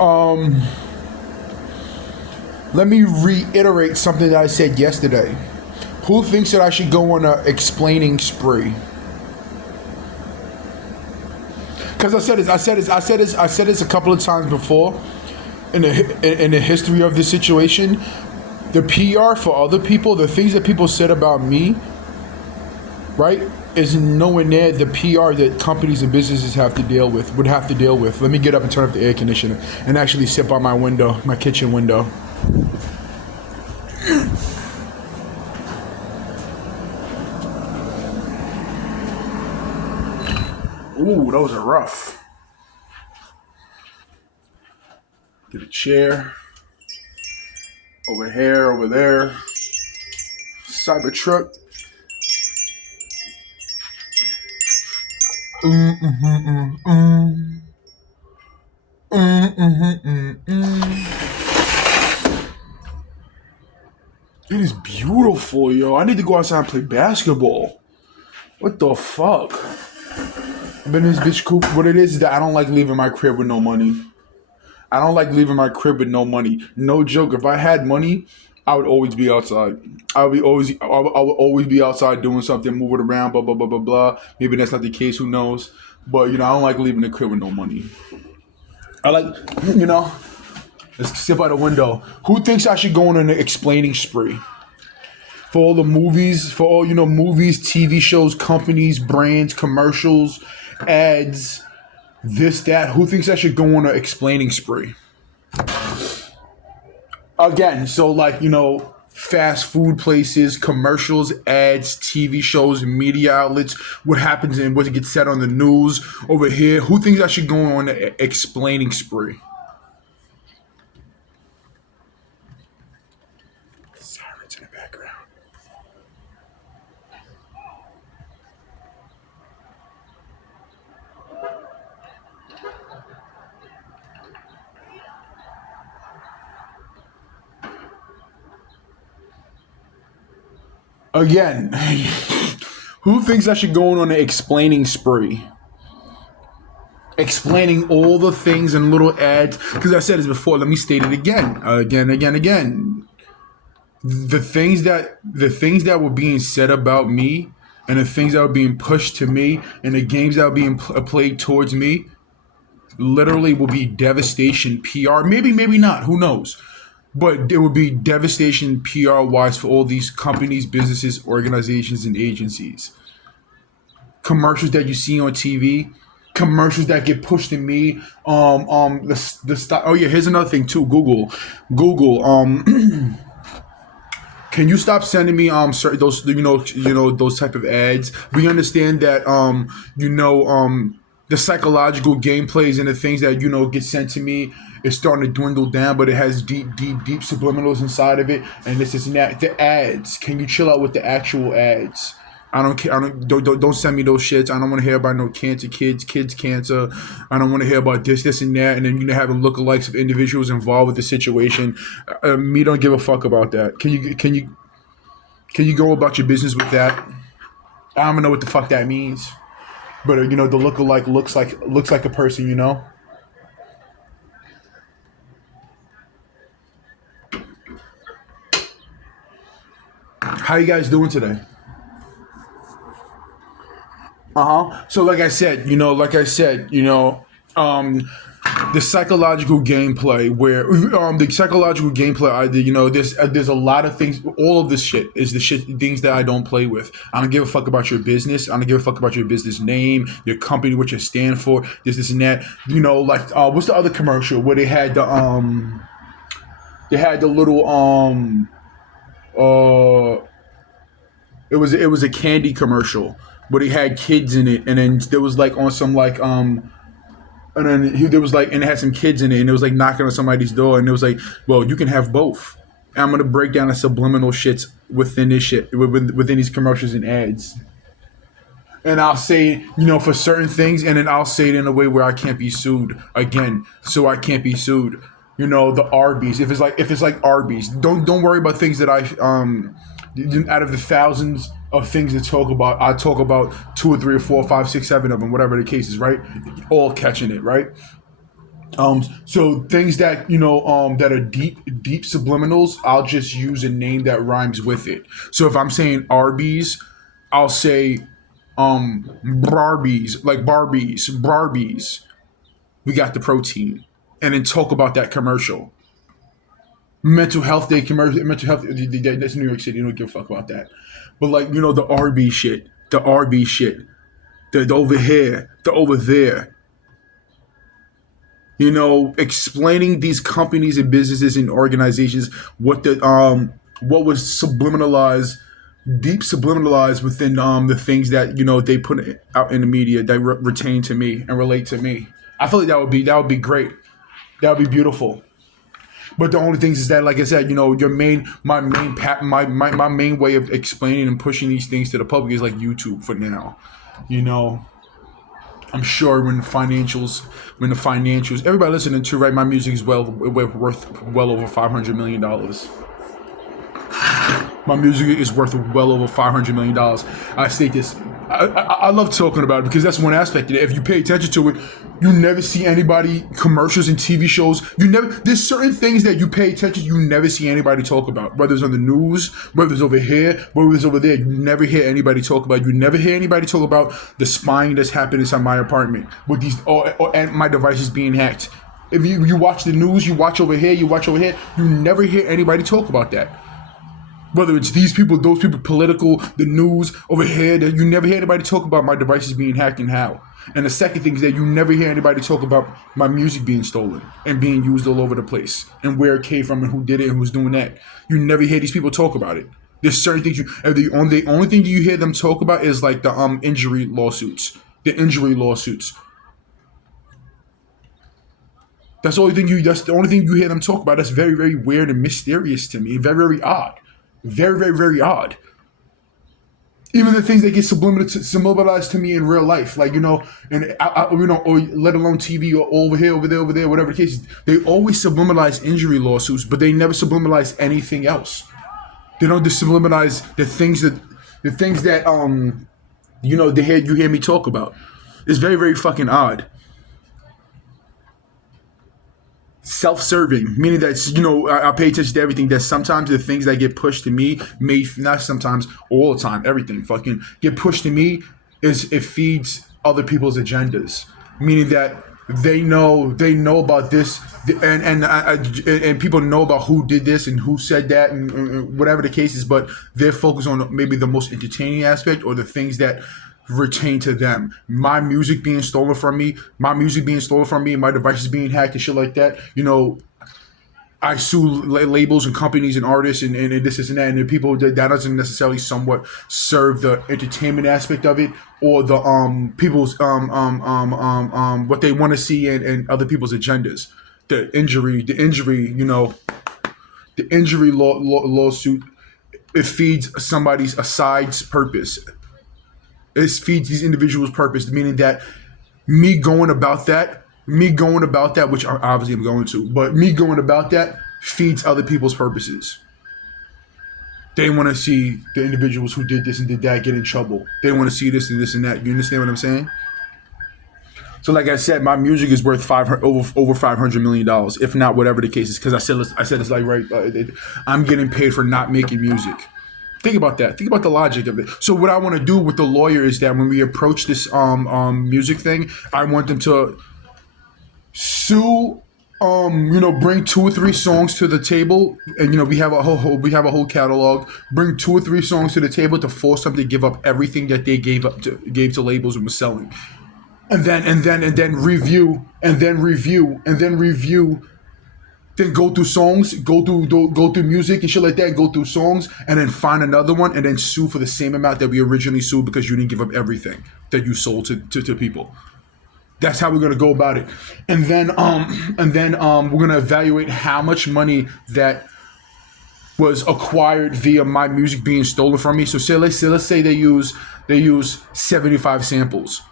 Um, Let me reiterate something that I said yesterday. Who thinks that I should go on a explaining spree? Because I said this a couple of times before in the history of this situation. The PR for other people, the things that people said about me, right, is nowhere near the PR that companies and businesses would have to deal with. Let me get up and turn off the air conditioner and actually sit by my window, my kitchen window. Ooh, those are rough. Get a chair. Over here, over there. Cybertruck. It is beautiful, yo. I need to go outside and play basketball. What the fuck? I've been in this bitch coop. What it is that I don't like leaving my crib with no money. I don't like leaving my crib with no money. No joke. If I had money, I would always be outside. I would always be outside doing something, moving around, blah blah blah blah blah. Maybe that's not the case. Who knows? But I don't like leaving the crib with no money. I like, let's sit by the window. Who thinks I should go on an explaining spree? For all the movies, for all, movies, TV shows, companies, brands, commercials, ads, this, that. Who thinks I should go on an explaining spree? Again, so fast food places, commercials, ads, TV shows, media outlets, what happens and what gets said on the news over here. Who thinks I should go on an explaining spree? Sirens in the background. Again, who thinks I should go on an explaining spree? Explaining all the things and little ads. Because I said this before, let me state it again. Again. The things that were being said about me and the things that were being pushed to me and the games that were being played towards me literally will be devastation PR. Maybe not. Who knows? But it would be devastation PR wise for all these companies, businesses, organizations, and agencies. Commercials that you see on TV, commercials that get pushed to me. The stock. Oh yeah, here's another thing too. Google. Can you stop sending me certain those those type of ads? We understand that the psychological gameplays and the things that get sent to me is starting to dwindle down, but it has deep subliminals inside of it, and this is that. The ads. Can you chill out with the actual ads? I don't care. Don't send me those shits. I don't want to hear about no cancer kids cancer. I don't want to hear about this and that, and then having lookalikes of individuals involved with the situation. Me don't give a fuck about that. Can you go about your business with that? I don't even know what the fuck that means. But the lookalike looks like a person. How you guys doing today? So the psychological gameplay where there's a lot of things. All of this shit is the shit things that I don't play with. I don't give a fuck about your business. I don't give a fuck about your business name, your company, what you stand for, this and that. What's the other commercial where they had the little it was a candy commercial, but he had kids in it, and then there was on some and then there was and it had some kids in it, and it was knocking on somebody's door, and it was well, you can have both. And I'm gonna break down the subliminal shits within this shit, within these commercials and ads. And I'll say, for certain things, and then I'll say it in a way where I can't be sued again, so I can't be sued. The Arby's. If it's like Arby's, don't worry about things that I out of the thousands of things to talk about, I talk about 2 or 3 or 4 or 5, 6, 7 of them, whatever the case is, right? All catching it, right? So things that that are deep subliminals, I'll just use a name that rhymes with it. So if I'm saying Arby's, I'll say Barbies, like Barbies. We got the protein, and then talk about that commercial. Mental health day commercial. Mental health. That's New York City. You don't give a fuck about that. But like the RB shit, the over here, the over there. Explaining these companies and businesses and organizations what was subliminalized, deep subliminalized within the things that they put out in the media that retain to me and relate to me. I feel like that would be great. That would be beautiful. But the only things is that, like I said, my main way of explaining and pushing these things to the public is like YouTube for now. You know, I'm sure when the financials, everybody listening to right, my music is worth well over $500 million. My music is worth well over $500 million. I state this. I love talking about it because that's one aspect of it. If you pay attention to it, you never see anybody commercials and TV shows. There's certain things that you pay attention to, you never see anybody talk about. Whether it's on the news, whether it's over here, whether it's over there, you never hear anybody talk about. You never hear anybody talk about the spying that's happening inside my apartment with these and my devices being hacked. If you watch the news, you watch over here, you never hear anybody talk about that. Whether it's these people, those people, political, the news over here, that you never hear anybody talk about my devices being hacked and how. And the second thing is that you never hear anybody talk about my music being stolen and being used all over the place and where it came from and who did it and who's doing that. You never hear these people talk about it. There's certain things the only thing you hear them talk about is like the injury lawsuits. The injury lawsuits. That's the only thing you hear them talk about. That's very, very weird and mysterious to me. Very, very odd. Very, very, very odd. Even the things that get subliminalized to me in real life, like or let alone TV or over here, over there, whatever the case is, they always subliminalize injury lawsuits, but they never subliminalize anything else. They don't just subliminalize the things that you hear me talk about. It's very, very fucking odd. Self-serving, meaning that I pay attention to everything. That sometimes the things that get pushed to me may not sometimes all the time. Everything fucking get pushed to me is it feeds other people's agendas, meaning that they know about this and people know about who did this and who said that and whatever the case is, but they're focused on maybe the most entertaining aspect or the things that retain to them. My music being stolen from me, my devices being hacked and shit like that. I sue labels and companies and artists and this and that, and the people that doesn't necessarily somewhat serve the entertainment aspect of it or the people's what they want to see and other people's agendas. The injury, the injury lawsuit, it feeds a side's purpose. It feeds these individuals' purpose, meaning that me going about that, which obviously I'm going to, but me going about that feeds other people's purposes. They want to see the individuals who did this and did that get in trouble. They want to see this and this and that. You understand what I'm saying? So, like I said, my music is worth over $500 million, if not whatever the case is. Because I said it's like right, I'm getting paid for not making music. Think about that. Think about the logic of it. So what I want to do with the lawyer is that when we approach this music thing, I want them to sue, bring 2 or 3 songs to the table, and we have a whole catalog. Bring 2 or 3 songs to the table to force them to give up everything that they gave to labels and was selling, and then review. Then go through songs, go through music and shit like that, go through songs, and then find another one and then sue for the same amount that we originally sued because you didn't give up everything that you sold to people. That's how we're gonna go about it. And then we're gonna evaluate how much money that was acquired via my music being stolen from me. So let's say they use 75 samples.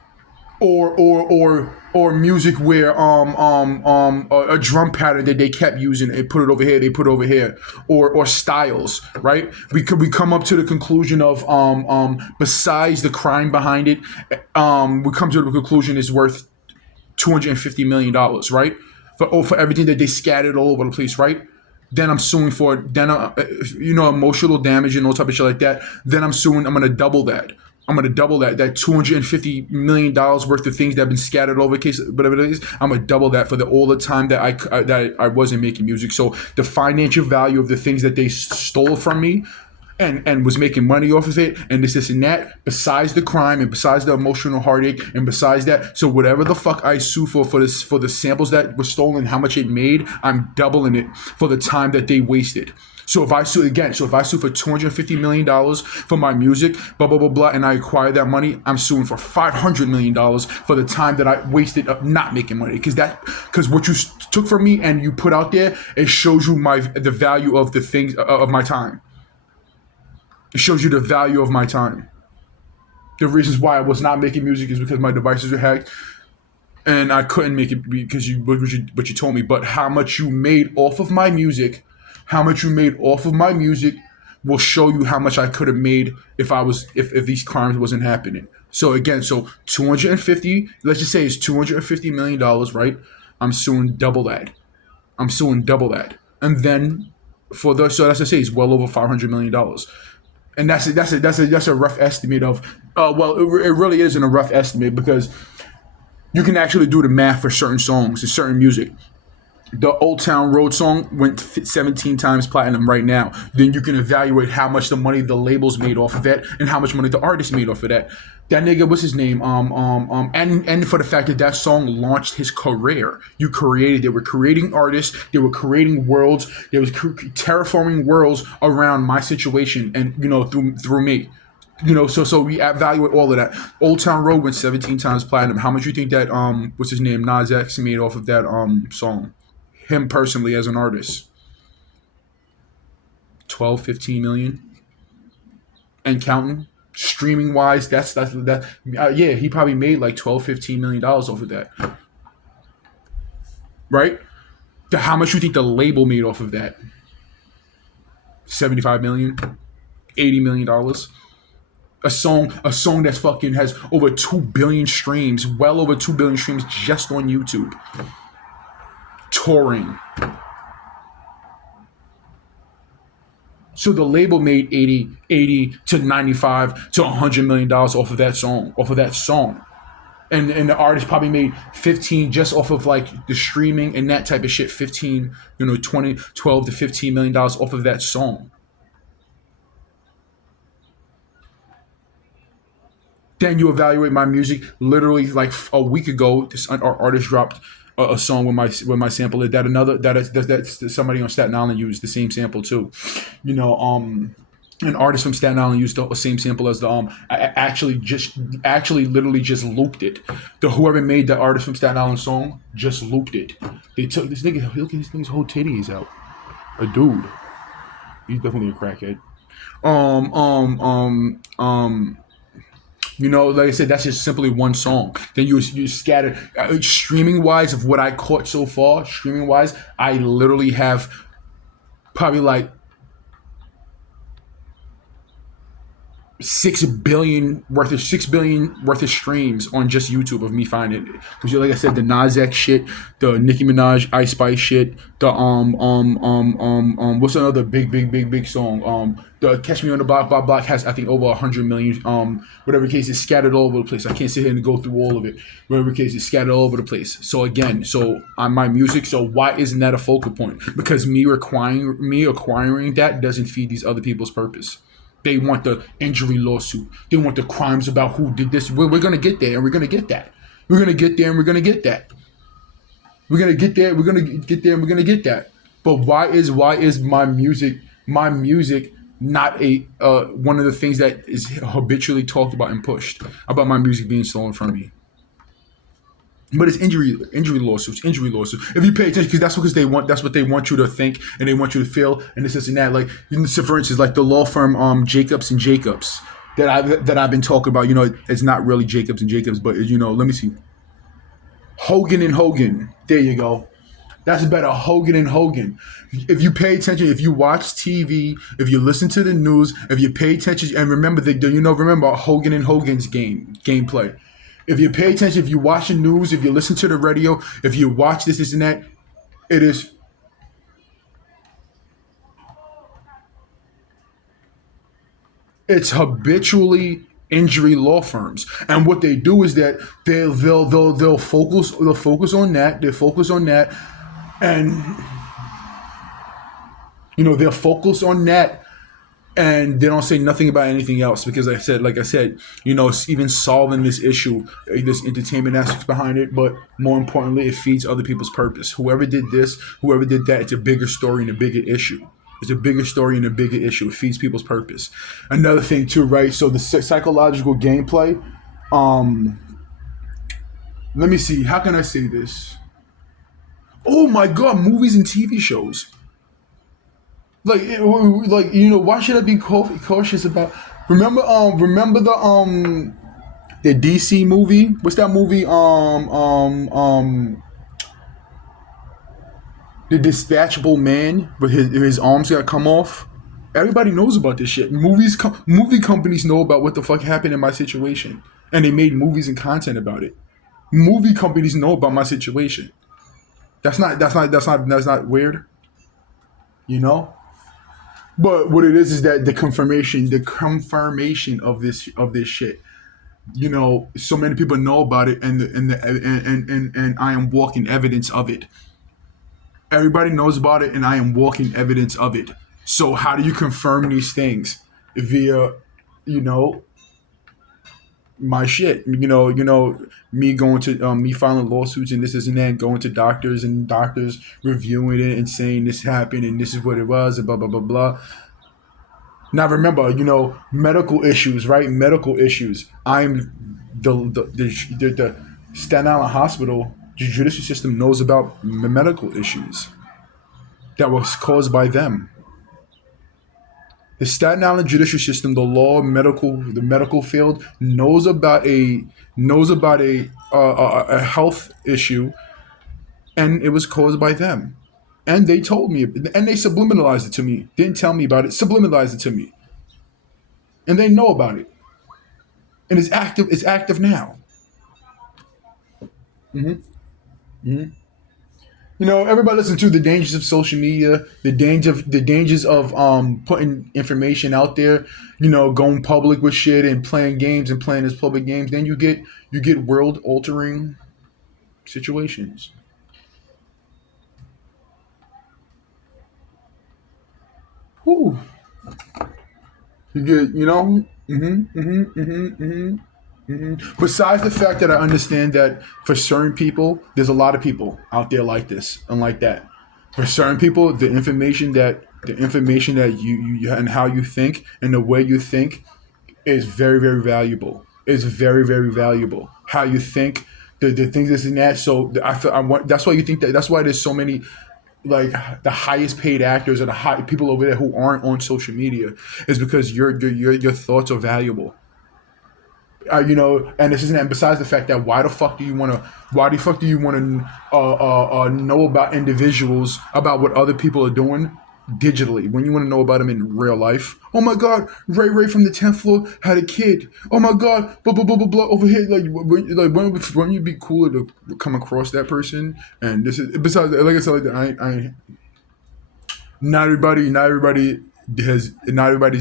Or music where a drum pattern that they kept using and put it over here, they put it over here, or styles, right? We come up to the conclusion of besides the crime behind it, we come to the conclusion it's worth $250 million, right? for everything that they scattered all over the place, right? Then I'm suing for emotional damage and all type of shit like that. Then I'm suing. I'm gonna double that. I'm gonna double that $250 million worth of things that have been scattered over case whatever it is. I'm gonna double that for all the time that I wasn't making music. So the financial value of the things that they stole from me, and was making money off of it, and this and that, besides the crime and besides the emotional heartache and besides that, so whatever the fuck I sue for the samples that were stolen, how much it made, I'm doubling it for the time that they wasted. So if I sue for $250 million for my music, blah blah blah blah, and I acquire that money, I'm suing for $500 million for the time that I wasted of not making money. Because what you took from me and you put out there, it shows you the value of the things of my time. It shows you the value of my time. The reasons why I was not making music is because my devices were hacked, and I couldn't make it because what you told me. But how much you made off of my music, will show you how much I could have made if these crimes wasn't happening. So again, 250. Let's just say it's $250 million, right? I'm suing double that. And then so that's to say it's well over $500 million. And that's a rough estimate of. It really isn't a rough estimate because you can actually do the math for certain songs and certain music. The Old Town Road song went 17 times platinum right now. Then you can evaluate how much the money the labels made off of that and how much money the artist made off of that. That nigga, what's his name? And for the fact that song launched his career. They were creating artists, they were creating worlds, they was terraforming worlds around my situation, and through me. So we evaluate all of that. Old Town Road went 17 times platinum. How much you think that what's his name, Nas X, made off of that song? Him personally as an artist, 12, 15 million and counting. Streaming wise, he probably made like 12, 15 million dollars off of that, right? How much you think the label made off of that? 75 million, 80 million dollars. A song that's fucking has over 2 billion streams, well over 2 billion streams just on YouTube. Touring. So the label made 80 to 95 to $100 million off of that song. And the artist probably made 15 just off of like the streaming and that type of shit, 15, 20, 12 to $15 million off of that song. Then you evaluate my music. Literally like a week ago, this artist dropped a song with my sample that somebody on Staten Island used the same sample too. An artist from Staten Island used the same sample as the actually literally just looped it. Whoever made the artist from Staten Island song just looped it. They took this nigga. Look at this nigga's whole titties out. A dude. He's definitely a crackhead. Like I said, that's just simply one song. Then you scatter streaming wise of what I caught so far. Streaming wise, I literally have probably like 6 billion worth of streams on just YouTube of me finding it. Because like I said, the Nas X shit, the Nicki Minaj, Ice Spice shit, the what's another big song? The Catch Me on the Block has I think over 100 million. Whatever case, it's scattered all over the place. I can't sit here and go through all of it. Whatever case, it's scattered all over the place. So again, on my music, so why isn't that a focal point? Because me acquiring that doesn't feed these other people's purpose. They want the injury lawsuit. They want the crimes about who did this. We're going to get there, and we're going to get that. We're going to get there, and we're going to get that. We're going to get there. We're going to get there, and we're going to get that. But why is my music not one of the things that is habitually talked about and pushed about my music being stolen from me? But it's injury lawsuits. If you pay attention, because that's what they want you to think and they want you to feel, and this and that. Like, so for instance, like the law firm Jacobs and Jacobs that I've been talking about. It's not really Jacobs and Jacobs, but let me see. Hogan and Hogan. There you go. That's better. Hogan and Hogan. If you pay attention, if you watch TV, if you listen to the news, if you pay attention, and remember Hogan and Hogan's gameplay. If you pay attention, if you watch the news, if you listen to the radio, if you watch this and that, It is. It's habitually injury law firms, and what they do is that they'll focus on that. They focus on that, and they'll focus on that, and they don't say nothing about anything else because like I said, it's even solving this issue, this entertainment aspects behind it, but more importantly, it feeds other people's purpose. Whoever did this, whoever did that, it's a bigger story and a bigger issue. It's a bigger story and a bigger issue. It feeds people's purpose. Another thing too, right? So the psychological gameplay. Um, Let me see. How can I say this? Oh my god, movies and TV shows. Why should I be cautious about? Remember the DC movie. What's that movie? The Dispatchable Man, but his arms got come off. Everybody knows about this shit. Movie companies know about what the fuck happened in my situation, and they made movies and content about it. Movie companies know about my situation. That's not weird, you know. But what it is that the confirmation of this shit. So many people know about it, and I am walking evidence of it. Everybody knows about it, and I am walking evidence of it. So how do you confirm these things? Via, you know, my shit. Me going to me filing lawsuits and this and that, going to doctors and doctors reviewing it and saying this happened and this is what it was and blah blah blah blah. Now remember, medical issues, right? Medical issues. I'm the Staten Island Hospital. The judicial system knows about medical issues that was caused by them. The Staten Island judicial system, the medical field knows about a health issue, and it was caused by them. And they told me, and they subliminalized it to me. Didn't tell me about it, subliminalized it to me, and they know about it, and it's active. It's active now. Everybody listen to the dangers of social media, the dangers of putting information out there, going public with shit and playing games and playing as public games. Then you get world altering situations. Whew. You get, besides the fact that I understand that for certain people, there's a lot of people out there like this and like that. For certain people, the information that you and how you think and the way you think is very, very valuable. Is very, very valuable. How you think, the things this and that. So I feel I want. That's why you think that. That's why there's so many like the highest paid actors or the high people over there who aren't on social media is because your thoughts are valuable. And this isn't. And besides the fact that why the fuck do you want to know about individuals about what other people are doing digitally when you want to know about them in real life? Oh my God, Ray from the 10th floor had a kid. Oh my God, blah blah blah blah blah over here. When you be cooler to come across that person? And this is besides, like I said, like not everybody's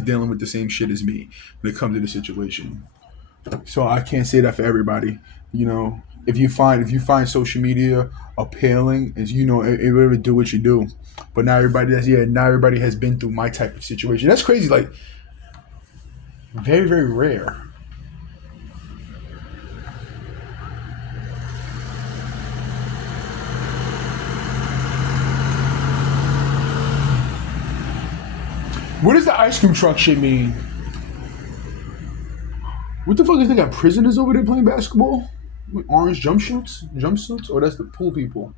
dealing with the same shit as me when it comes to the situation. So I can't say that for everybody. If you find social media appealing, is it really do what you do. But not everybody has been through my type of situation. That's crazy. Like very very rare. What does the ice cream truck shit mean? What the fuck is they got prisoners over there playing basketball with orange jumpsuits? Or that's the pool people.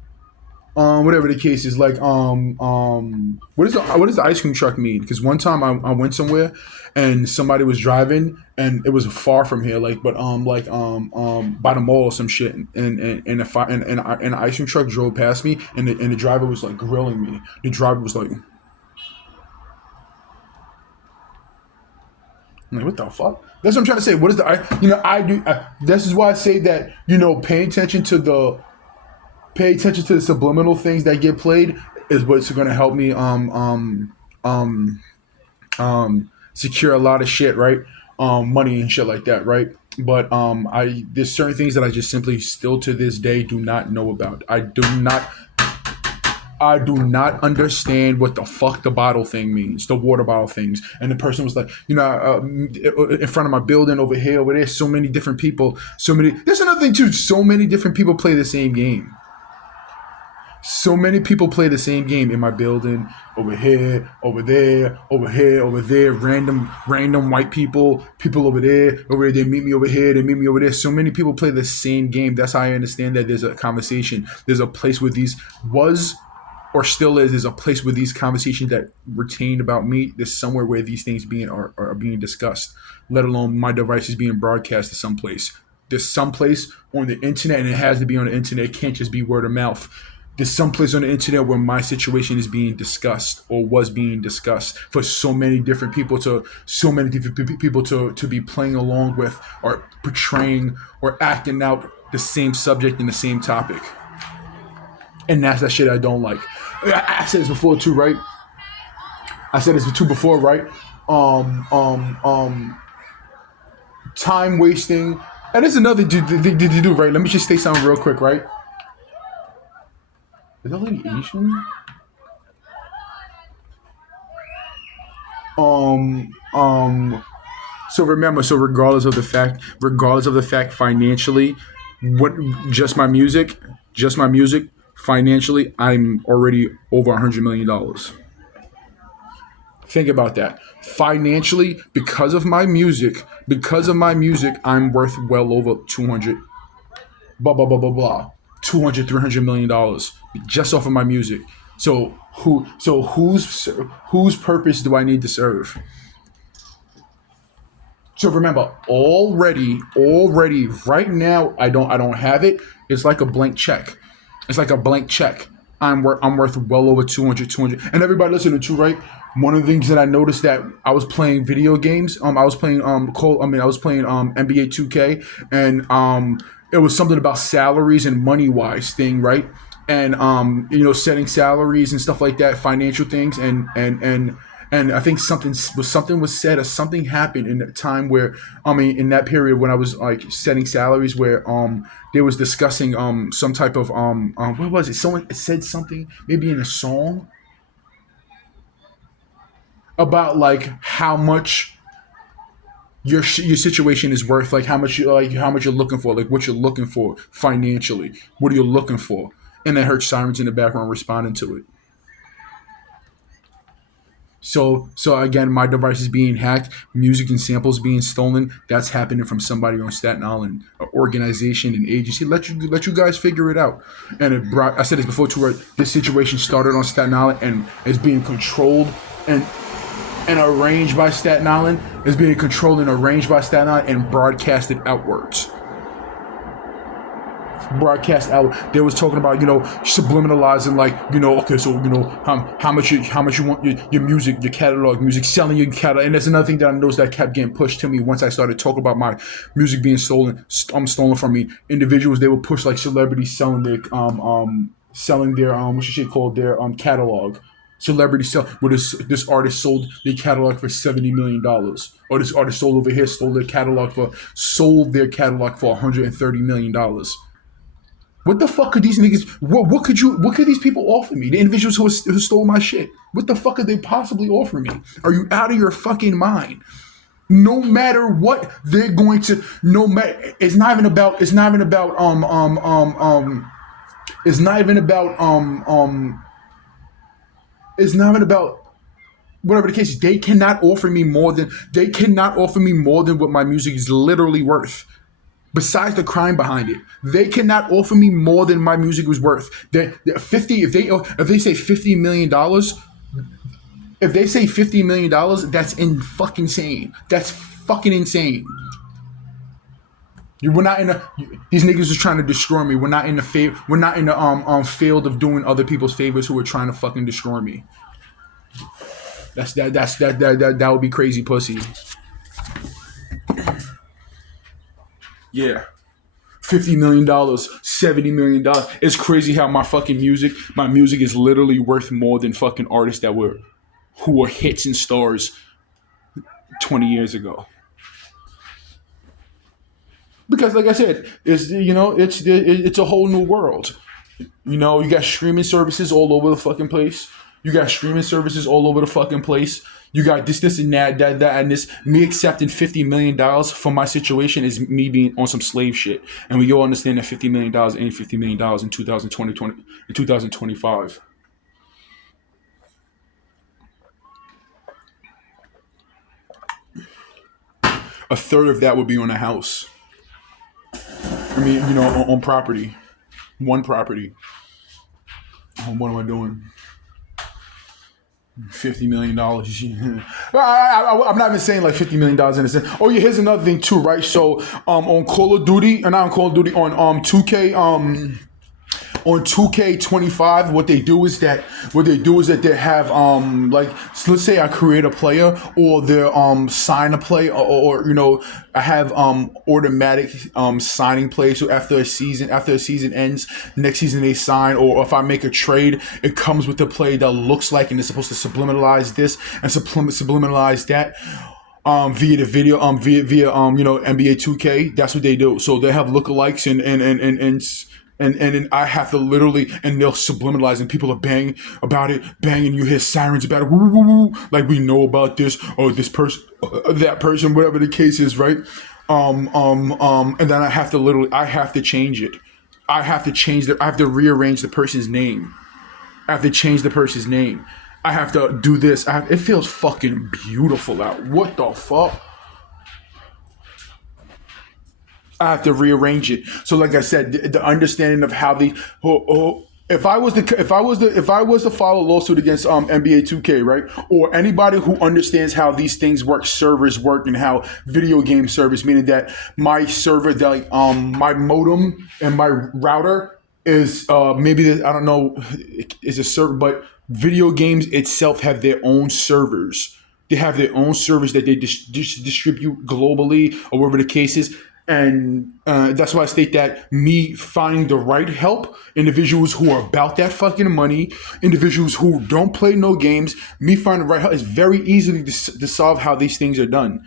Whatever the case is, like, what does the ice cream truck mean? Because one time I went somewhere and somebody was driving and it was far from here, like, but by the mall or some shit, and a fi- and an ice cream truck drove past me, and the driver was like grilling me. The driver was like, I'm like, what the fuck? That's what I'm trying to say. What is the I? I do. This is why I say that. Pay attention to the Pay attention to the subliminal things that get played is what's going to help me secure a lot of shit, right? Money and shit like that, right? But I there's certain things that I just simply still to this day do not know about. I do not understand what the fuck the bottle thing means, the water bottle things. And the person was like, in front of my building over here, over there, so many different people, there's another thing too, so many different people play the same game. So many people play the same game in my building, over here, over there, over here, over there, random white people over there, they meet me over here, they meet me over there. So many people play the same game. That's how I understand that there's a conversation. There's a place where these was or still is, there's a place where these conversations that retained about me, there's somewhere where these things are being discussed, let alone my device is being broadcast to someplace. There's someplace on the internet, and it has to be on the internet. It can't just be word of mouth. There's someplace on the internet where my situation is being discussed or was being discussed for so many different people to be playing along with or portraying or acting out the same subject and the same topic. And that's that shit I don't like. I said this before too, right? Right? Time wasting. And there's another dude, right? Let me just say something real quick, right? Is that lady Asian? So regardless of the fact financially, just my music, financially, I'm already over $100 million. Think about that. Financially, because of my music, I'm worth well over 200, blah, blah, blah, blah, blah. $200-300 million just off of my music. So whose purpose do I need to serve? So remember, already right now I don't have it. It's like a blank check. I'm worth well over 200. And everybody listening to, right? One of the things that I noticed that I was playing video games. I was playing NBA 2K, and it was something about salaries and money wise thing, right? And setting salaries and stuff like that, financial things, and I think something was said or something happened in that time where in that period when I was like setting salaries where they was discussing some type of what was it? Someone said something maybe in a song about like how much your situation is worth, like how much you're looking for, like what you're looking for financially. What are you looking for? And I heard sirens in the background responding to it. So again, my device is being hacked, music and samples being stolen. That's happening from somebody on Staten Island, an organization, an agency. Let you guys figure it out. And I said this before too, right? This situation started on Staten Island and is being controlled and arranged by Staten Island. Is being controlled and arranged by Staten Island and broadcasted outwards. Broadcast out. They was talking about subliminalizing, like okay, so how much you want your music, your catalog music, selling your catalog. And that's another thing that I noticed that kept getting pushed to me once I started talking about my music being stolen from me. Individuals, they would push like celebrities selling their what's the shit called, their catalog. Celebrity sell where this artist sold their catalog for $70 million, or this artist sold their catalog for $130 million. What the fuck could these niggas? What could these people offer me? The individuals who stole my shit. What the fuck could they possibly offer me? Are you out of your fucking mind? No matter what, they're going to. No matter. It's not even about whatever the case is. They cannot offer me more than what my music is literally worth. Besides the crime behind it, they cannot offer me more than my music was worth. If they say $50 million, that's fucking insane. That's fucking insane. We're not these niggas are trying to destroy me. We're not in the field of doing other people's favors who are trying to fucking destroy me. That would be crazy pussy. Yeah. $50 million, $70 million. It's crazy how my music is literally worth more than fucking artists who were hits and stars 20 years ago. Because, like I said, it's a whole new world. You got streaming services all over the fucking place. You got streaming services all over the fucking place. You got this, and that, and this. Me accepting $50 million for my situation is me being on some slave shit. And we all understand that $50 million ain't $50 million in 2025. A third of that would be on a house. I mean, on property. One property. What am I doing? $50 million. I'm not even saying like $50 million in a sense. Oh yeah, here's another thing too, right? So on Call of Duty, and not on Call of Duty, on 2K, on 2K25, what they do is that they have like, so let's say I create a player, or they sign a player, or I have automatic signing plays. So after a season ends, next season they sign. Or if I make a trade, it comes with the play that looks like, and it's supposed to subliminalize this and subliminalize that. Via the video, via NBA 2K. That's what they do. So they have lookalikes and then I have to literally, and they'll subliminalize, and people are banging about it, banging. You hear sirens about it, woo, woo, woo, like we know about this, or this person, that person, whatever the case is, right? And then I have to change it. I have to rearrange the person's name. I have to change the person's name. I have to do this. It feels fucking beautiful out. What the fuck? I have to rearrange it. So, like I said, the understanding of how if I was to file a lawsuit against NBA 2K, right, or anybody who understands how these things work, servers work, and how video game servers, meaning that my server, that my modem and my router is maybe, I don't know, is a server, but video games itself have their own servers. They have their own servers that they distribute globally, or wherever the case is. And that's why I state that me finding the right help, individuals who are about that fucking money, individuals who don't play no games, me finding the right help is very easily to solve how these things are done.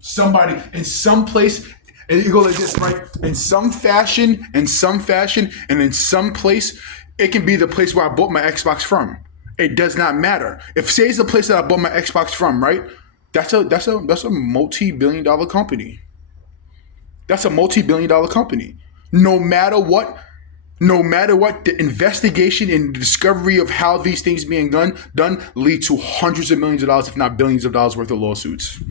Somebody in some place, and you go like this, right? In some fashion, and in some place, it can be the place where I bought my Xbox from. It does not matter. If say it's the place that I bought my Xbox from, right? That's a multi-billion-dollar company. That's a multi-billion-dollar company. No matter what, the investigation and discovery of how these things being done lead to hundreds of millions of dollars, if not billions of dollars worth of lawsuits.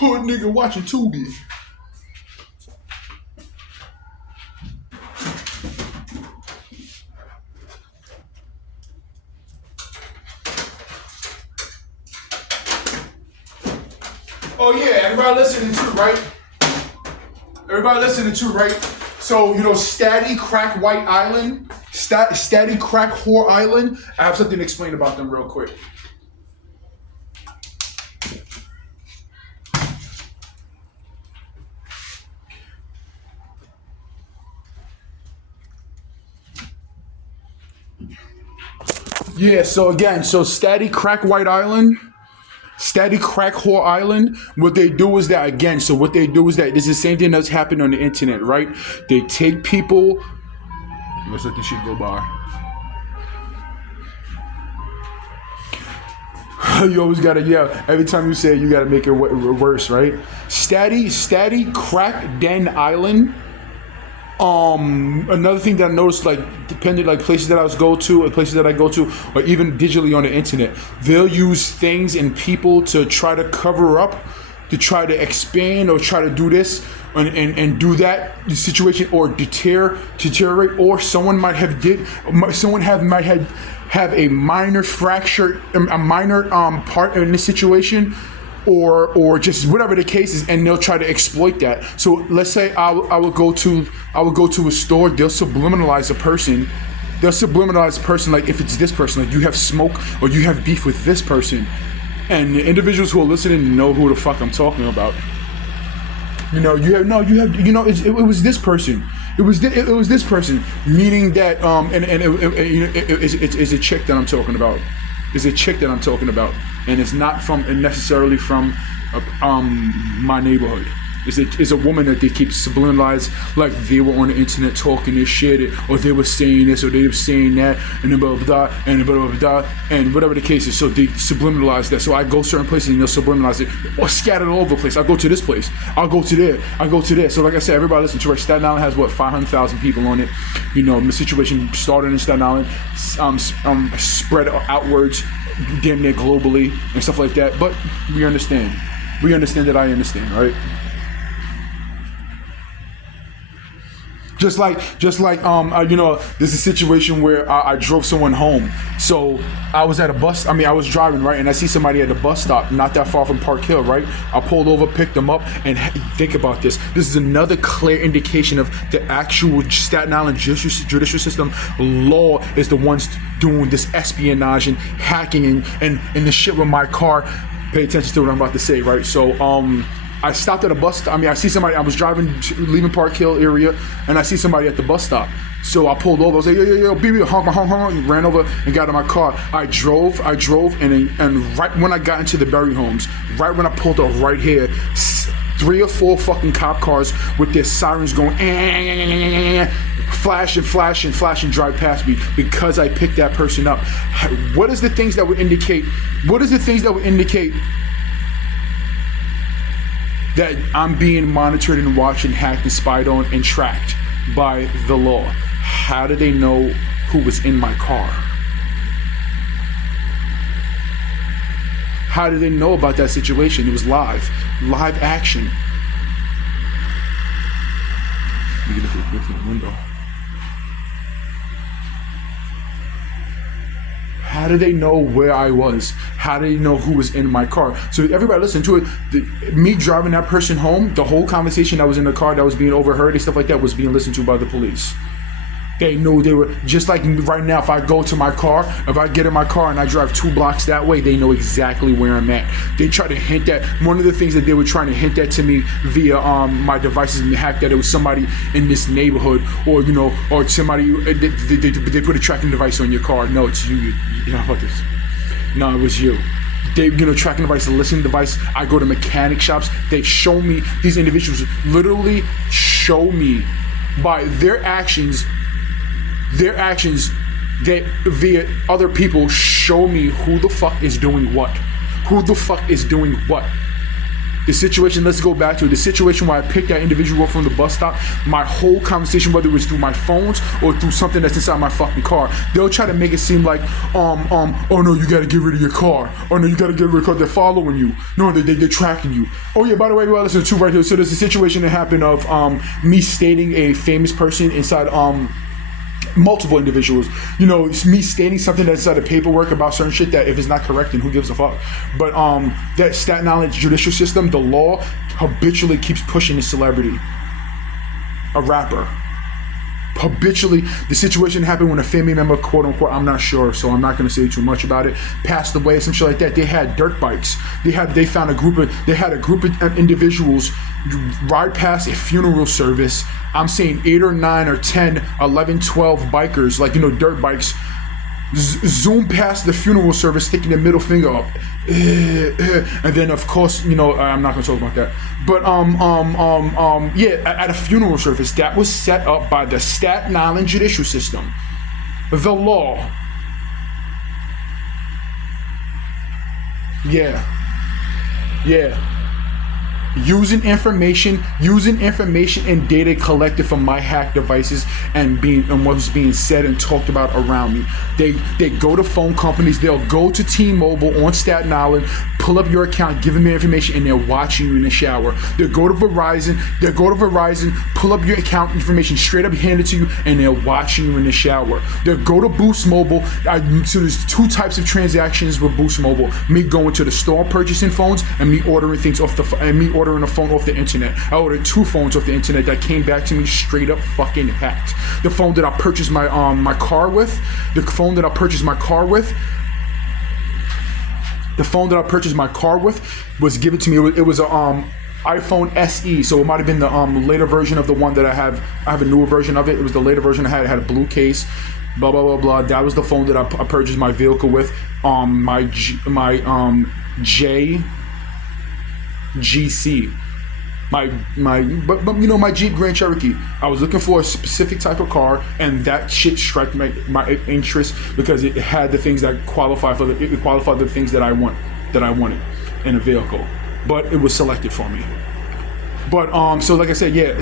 Hood nigga watching Tubi. Oh yeah, everybody listening to, right? So, Statty Crack White Island, Statty Crack Whore Island. I have something to explain about them real quick. Yeah, so Statty Crack White Island, Statty Crack Whore Island, what they do is that, this is the same thing that's happened on the internet, right? They take people, let's let this shit go by. You always gotta, every time you say it, you gotta make it worse, right? Statty Crack Den Island. Another thing that I noticed, like, depending, like, places that I go to, or even digitally on the internet, they'll use things and people to try to cover up, to try to expand, or try to do this and do that situation, or deteriorate, or someone might have a minor fracture, a minor part in this situation, or just whatever the case is, and they'll try to exploit that. So let's say I would go to a store. They'll subliminalize a person. They'll subliminalize a person, like if it's this person, like you have smoke or you have beef with this person, and the individuals who are listening know who the fuck I'm talking about. You know, it was this person. It was this person, meaning that it's a chick that I'm talking about. It's a chick that I'm talking about, and it's not necessarily from my neighborhood. It's a woman that they keep subliminalized, like they were on the internet talking this shit, or they were saying this, or they were saying that, and then blah blah blah, and blah blah blah, and whatever the case is. So they subliminalize that. So I go certain places and they'll subliminalize it, or scattered all over the place. I go to this place, I'll go to there, I go to there. So like I said, everybody listen to it. Staten Island has 500,000 people on it. You know, the situation started in Staten Island, spread outwards, damn near globally and stuff like that. But we understand. We understand that I understand, right? Just like, there's a situation where I drove someone home. So I was at a bus. I was driving, right, and I see somebody at the bus stop, not that far from Park Hill, right. I pulled over, picked them up, and think about this. This is another clear indication of the actual Staten Island judicial system. Law is the ones doing this espionage and hacking and the shit with my car. Pay attention to what I'm about to say, right? So, I stopped at a bus stop. I see somebody. I was leaving Park Hill area, and I see somebody at the bus stop. So I pulled over. I was like, yo, baby, honk, ran over and got in my car. I drove, and right when I got into the Berry Homes, right when I pulled up right here, 3 or 4 fucking cop cars with their sirens going, flashing, drive past me because I picked that person up. What is the things that would indicate that I'm being monitored and watched and hacked and spied on and tracked by the law? How do they know who was in my car? How do they know about that situation? It was live action. Let me get to the window. How do they know where I was? How do they know who was in my car? So everybody listen to it. Me driving that person home, the whole conversation that was in the car that was being overheard and stuff like that was being listened to by the police. They knew they were, just like right now, if I go to my car, if I get in my car and I drive 2 blocks that way, they know exactly where I'm at. They try to hint that, one of the things that they were trying to hint at to me via my devices and the hack, that it was somebody in this neighborhood, or or somebody, they put a tracking device on your car. No, it's you. You know about this. No, it was you. They, tracking device, a listening device. I go to mechanic shops. They show me, these individuals literally show me by their actions, that via other people show me who the fuck is doing what. The situation, let's go back to the situation where I picked that individual up from the bus stop. My whole conversation, whether it was through my phones or through something that's inside my fucking car, they'll try to make it seem like, oh no, you gotta get rid of your car. Oh no, you gotta get rid of your car. They're following you. No, they're tracking you. Oh yeah, by the way, well, listen to right here. So there's a situation that happened of me stating a famous person inside multiple individuals. It's me stating something that's inside the paperwork about certain shit that if it's not correct, then who gives a fuck? But that Staten Island judicial system, the law habitually keeps pushing the celebrity, a rapper. Habitually, the situation happened when a family member, quote unquote, I'm not sure, so I'm not going to say too much about it, passed away, some shit like that. They had dirt bikes. They had a group of individuals ride past a funeral service. I'm saying 8 or 9 or 10, 11, 12 bikers, dirt bikes, zoom past the funeral service, sticking their middle finger up, and then of course, I'm not gonna talk about that. But at a funeral service that was set up by the Staten Island judicial system, the law. Yeah. Using information and data collected from my hacked devices and what was being said and talked about around me. They go to phone companies. They'll go to T-Mobile on Staten Island, pull up your account, give them your information, and they're watching you in the shower. They'll go to Verizon, pull up your account information, straight up hand it to you, and they're watching you in the shower. They'll go to Boost Mobile. So there's two types of transactions with Boost Mobile. Me going to the store purchasing phones, and me ordering things me ordering a phone off the internet. I ordered 2 phones off the internet that came back to me straight up fucking hacked. The phone that I purchased my car with, was given to me. It was a iPhone SE, so it might have been the later version of the one that I have. I have a newer version of it. It was the later version I had. It had a blue case. Blah blah blah blah. That was the phone that I purchased my vehicle with. My JGC. My Jeep Grand Cherokee. I was looking for a specific type of car, and that shit struck my interest because it had the things that qualified the things that I wanted in a vehicle. But it was selected for me. But so like I said, yeah,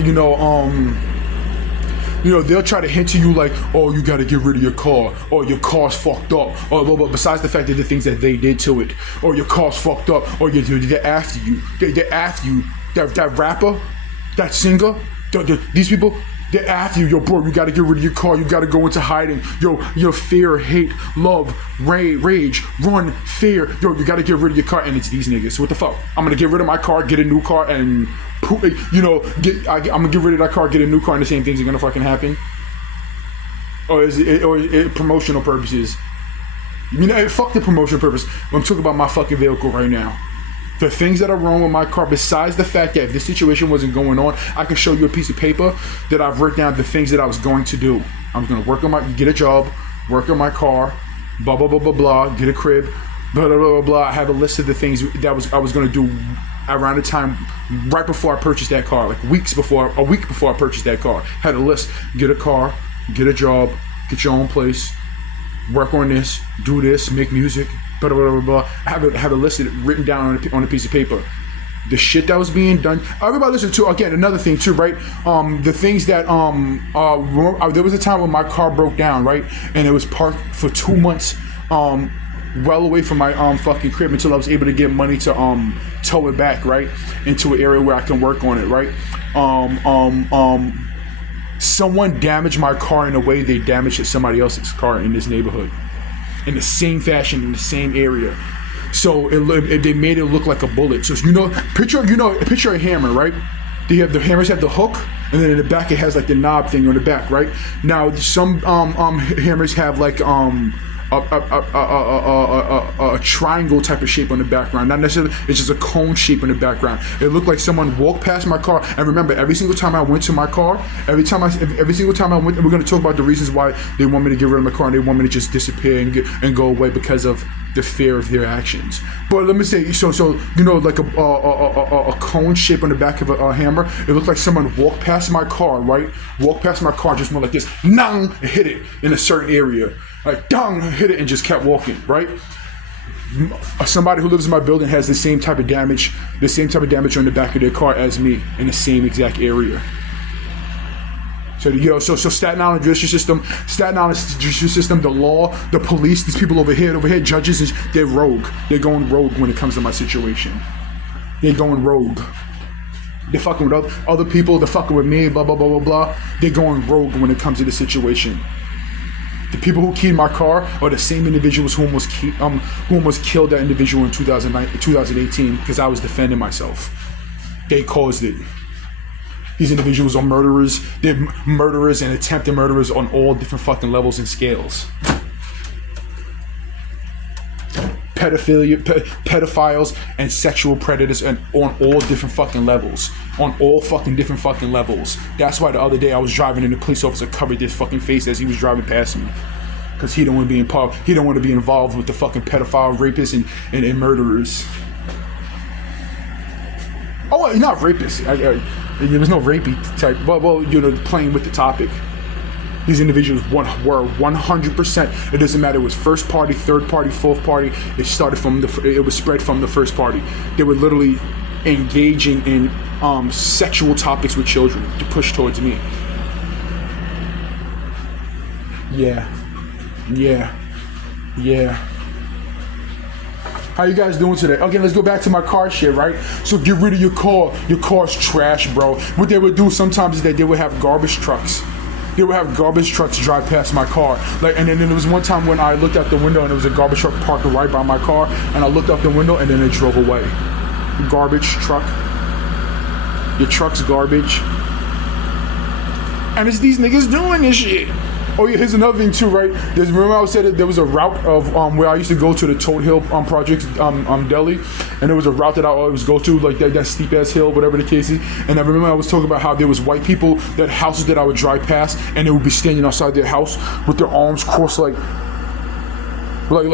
they'll try to hint to you like, oh, you got to get rid of your car, or your car's fucked up, or blah, blah, besides the fact that the things that they did to it, or your car's fucked up, or they're after you. They're after you. That rapper, that singer, these people, they're after you. Yo, bro, you got to get rid of your car. You got to go into hiding. Yo, fear, hate, love, rage, run, fear. Yo, you got to get rid of your car. And it's these niggas. So what the fuck? I'm going to get rid of my car, get a new car, and, I'm going to get rid of that car, get a new car, and the same things are going to fucking happen? Or is it promotional purposes? Fuck the promotional purpose. I'm talking about my fucking vehicle right now. The things that are wrong with my car, besides the fact that if this situation wasn't going on, I can show you a piece of paper that I've written down the things that I was going to do. I was going to get a job, work on my car, blah, blah, blah, blah, blah, get a crib, blah, blah, blah, blah. I have a list of the things that I was going to do around the time, right before I purchased that car, like a week before I purchased that car. Had a list, get a car, get a job, get your own place, work on this, do this, make music, blah, blah, blah, blah. I have a list written down on a piece of paper. The shit that was being done. Everybody listen to, again, another thing too, right? The things that, there was a time when my car broke down, right? And it was parked for 2 months, well away from my fucking crib until I was able to get money to tow it back, right? Into an area where I can work on it, right? Someone damaged my car in a way they damaged somebody else's car in this neighborhood. In the same fashion, in the same area. So they made it look like a bullet. So picture a hammer, right? The hammers have the hook, and then in the back it has like the knob thing on the back, right? Now some hammers have like a triangle type of shape on the background. Not necessarily, it's just a cone shape in the background. It looked like someone walked past my car. And remember, every single time I went to my car, every single time I went, and we're going to talk about the reasons why they want me to get rid of my car and they want me to just disappear and go away because of the fear of their actions. But let me say, so like a cone shape on the back of a hammer. It looked like someone walked past my car, right? Walked past my car, just went like this, nang, hit it in a certain area. Like, dong, hit it and just kept walking, right? Somebody who lives in my building has the same type of damage on the back of their car as me in the same exact area. So Staten Island judicial system, the law, the police, these people over here, judges, they're rogue. They're going rogue when it comes to my situation. They're going rogue. They're fucking with other people, they're fucking with me, blah, blah, blah, blah, blah. They're going rogue when it comes to the situation. The people who keyed my car are the same individuals who almost killed that individual in 2018 because I was defending myself. They caused it. These individuals are murderers. They're murderers and attempted murderers on all different fucking levels and scales. Pedophiles and sexual predators, and on all different fucking levels. On all fucking different fucking levels. That's why the other day I was driving and the police officer covered his fucking face as he was driving past me. Because he don't want to be he don't want to be involved with the fucking pedophile, rapists, and murderers. Oh, not rapists. There was no rapey type. Well, playing with the topic. These individuals were 100%. It doesn't matter. It was first party, third party, fourth party. It was spread from the first party. They were literally engaging in sexual topics with children to push towards me. Yeah. How you guys doing today? Okay, let's go back to my car shit, right? So get rid of your car. Your car's trash, bro. What they would do sometimes is that they would have garbage trucks. They would have garbage trucks drive past my car. And then there was one time when I looked out the window and there was a garbage truck parked right by my car, and I looked out the window and then it drove away. Garbage truck. Your truck's garbage. And it's these niggas doing this shit. Oh yeah, here's another thing too, right? Remember I said that there was a route of where I used to go to the Toad Hill projects, Delhi, and there was a route that I always go to, like that steep ass hill, whatever the case is. And I remember I was talking about how there was white people, that houses that I would drive past, and they would be standing outside their house with their arms crossed, like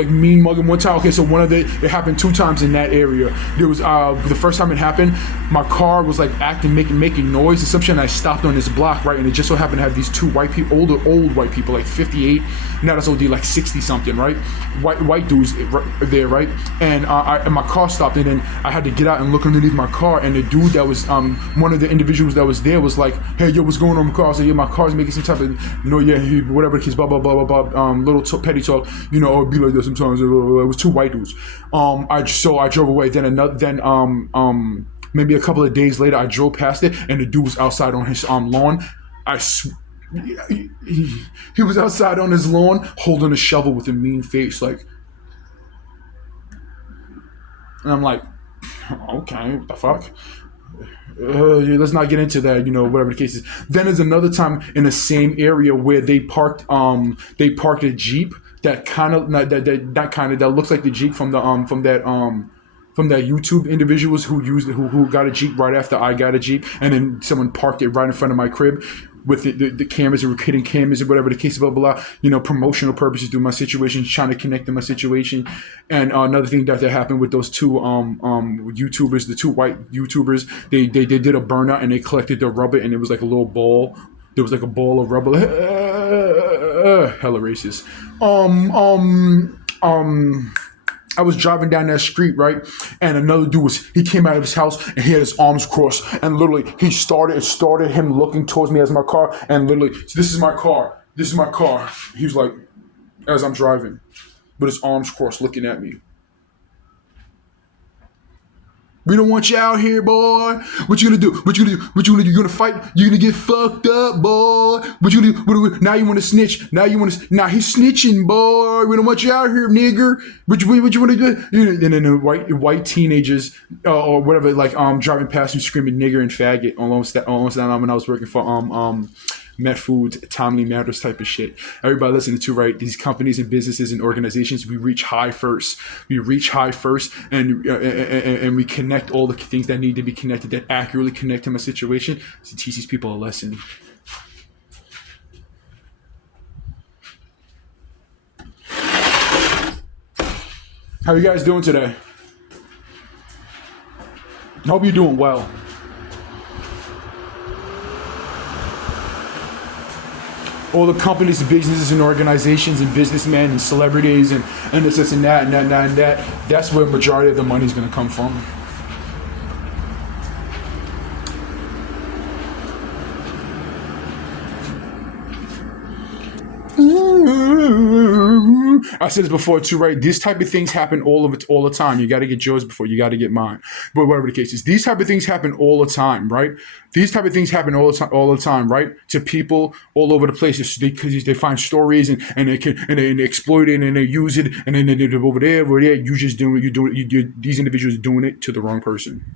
mean mugging one time. Okay, so it happened 2 times in that area. There was the first time it happened, my car was like making noise and some shit, and I stopped on this block, right? And it just so happened to have these 2 white people, old white people, like 58, not as old, like 60 something, right? White dudes there, right? And and my car stopped, and then I had to get out and look underneath my car, and the dude that was one of the individuals that was there was like, "Hey, yo, what's going on with my car?" I said, "Yeah, my car's making some type of, whatever the case, blah blah blah blah blah, little petty talk, or be like that sometimes." It was 2 white dudes. I drove away. Then maybe a couple of days later, I drove past it, and the dude was outside on his lawn. He was outside on his lawn holding a shovel with a mean face, like, and I'm like, okay, what the fuck? Let's not get into that, whatever the case is. Then there's another time in the same area where they parked a Jeep that looks like the Jeep from that YouTube individuals who got a Jeep right after I got a Jeep, and then someone parked it right in front of my crib with the cameras, or hidden cameras, or whatever the case, blah blah blah. Promotional purposes through my situation, trying to connect to my situation. And another thing that happened with those 2 YouTubers, the 2 white YouTubers, they did a burnout and they collected the rubber, and it was like a little ball. There was like a ball of rubber. Hella racist. I was driving down that street, right? And another dude he came out of his house and he had his arms crossed, and literally it started him looking towards me as my car, and literally, so this is my car. He was like, as I'm driving, with his arms crossed looking at me. "We don't want you out here, boy. What you gonna do? You gonna fight? You gonna get fucked up, boy? What you gonna do? Now you wanna snitch? Now he's snitching, boy. We don't want you out here, nigger. What you wanna do?" And then the white teenagers or whatever, like driving past me screaming nigger and faggot almost that when I was working for Met Foods, Timely Matters type of shit. Everybody listening to, right, these companies and businesses and organizations, we reach high first. And we connect all the things that need to be connected, that accurately connect to my situation, to teach these people a lesson. How you guys doing today? I hope you're doing well. All the companies, businesses, and organizations, and businessmen, and celebrities, and this and that, and that. That's where the majority of the money is going to come from. I said this before too, right? These type of things happen all the time. You got to get yours before you got to get mine. But whatever the case is, these type of things happen all the time, right? These type of things happen all the time, right? To people all over the place, because they find stories and they exploit it and they use it, and then they're over there. You just doing it. These individuals are doing it to the wrong person.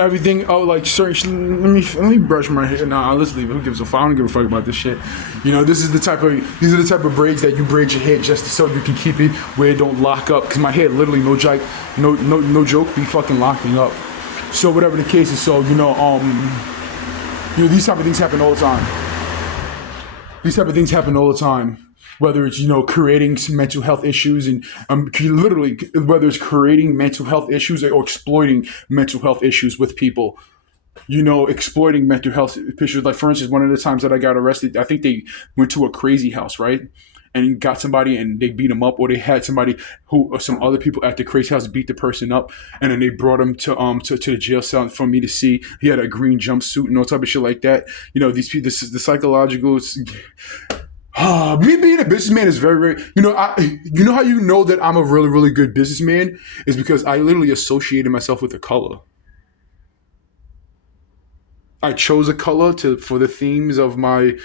Everything. Oh, like certain. Let me brush my hair. Nah, let's leave it. Who gives a fuck? I don't give a fuck about this shit. These are the type of braids that you braid your hair just so you can keep it where it don't lock up. Cause my hair literally, no joke, be fucking locking up. So whatever the case is, these type of things happen all the time. These type of things happen all the time. Whether it's creating some mental health issues and literally whether it's creating mental health issues or exploiting mental health issues with people, exploiting mental health issues. Like for instance, one of the times that I got arrested, I think they went to a crazy house, right? And got somebody and they beat him up, or they had somebody who or some other people at the crazy house beat the person up, and then they brought him to the jail cell for me to see. He had a green jumpsuit and all type of shit like that. These people, this is the psychological. Me being a businessman is very, very. How you know that I'm a really, really good businessman is because I literally associated myself with the color. I chose a color for the themes of my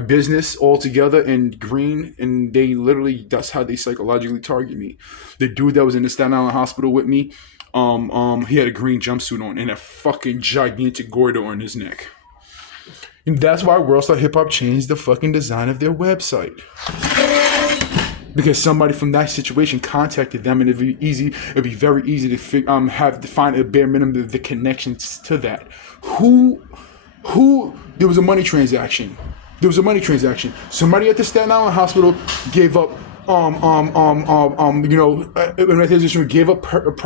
business altogether, and green, and they literally, that's how they psychologically target me. The dude that was in the Staten Island hospital with me, he had a green jumpsuit on and a fucking gigantic goiter on his neck. And that's why World Star Hip Hop changed the fucking design of their website. Because somebody from that situation contacted them, and it'd be very easy to find a bare minimum of the connections to that. Who there was a money transaction. Somebody at the Staten Island hospital gave up gave up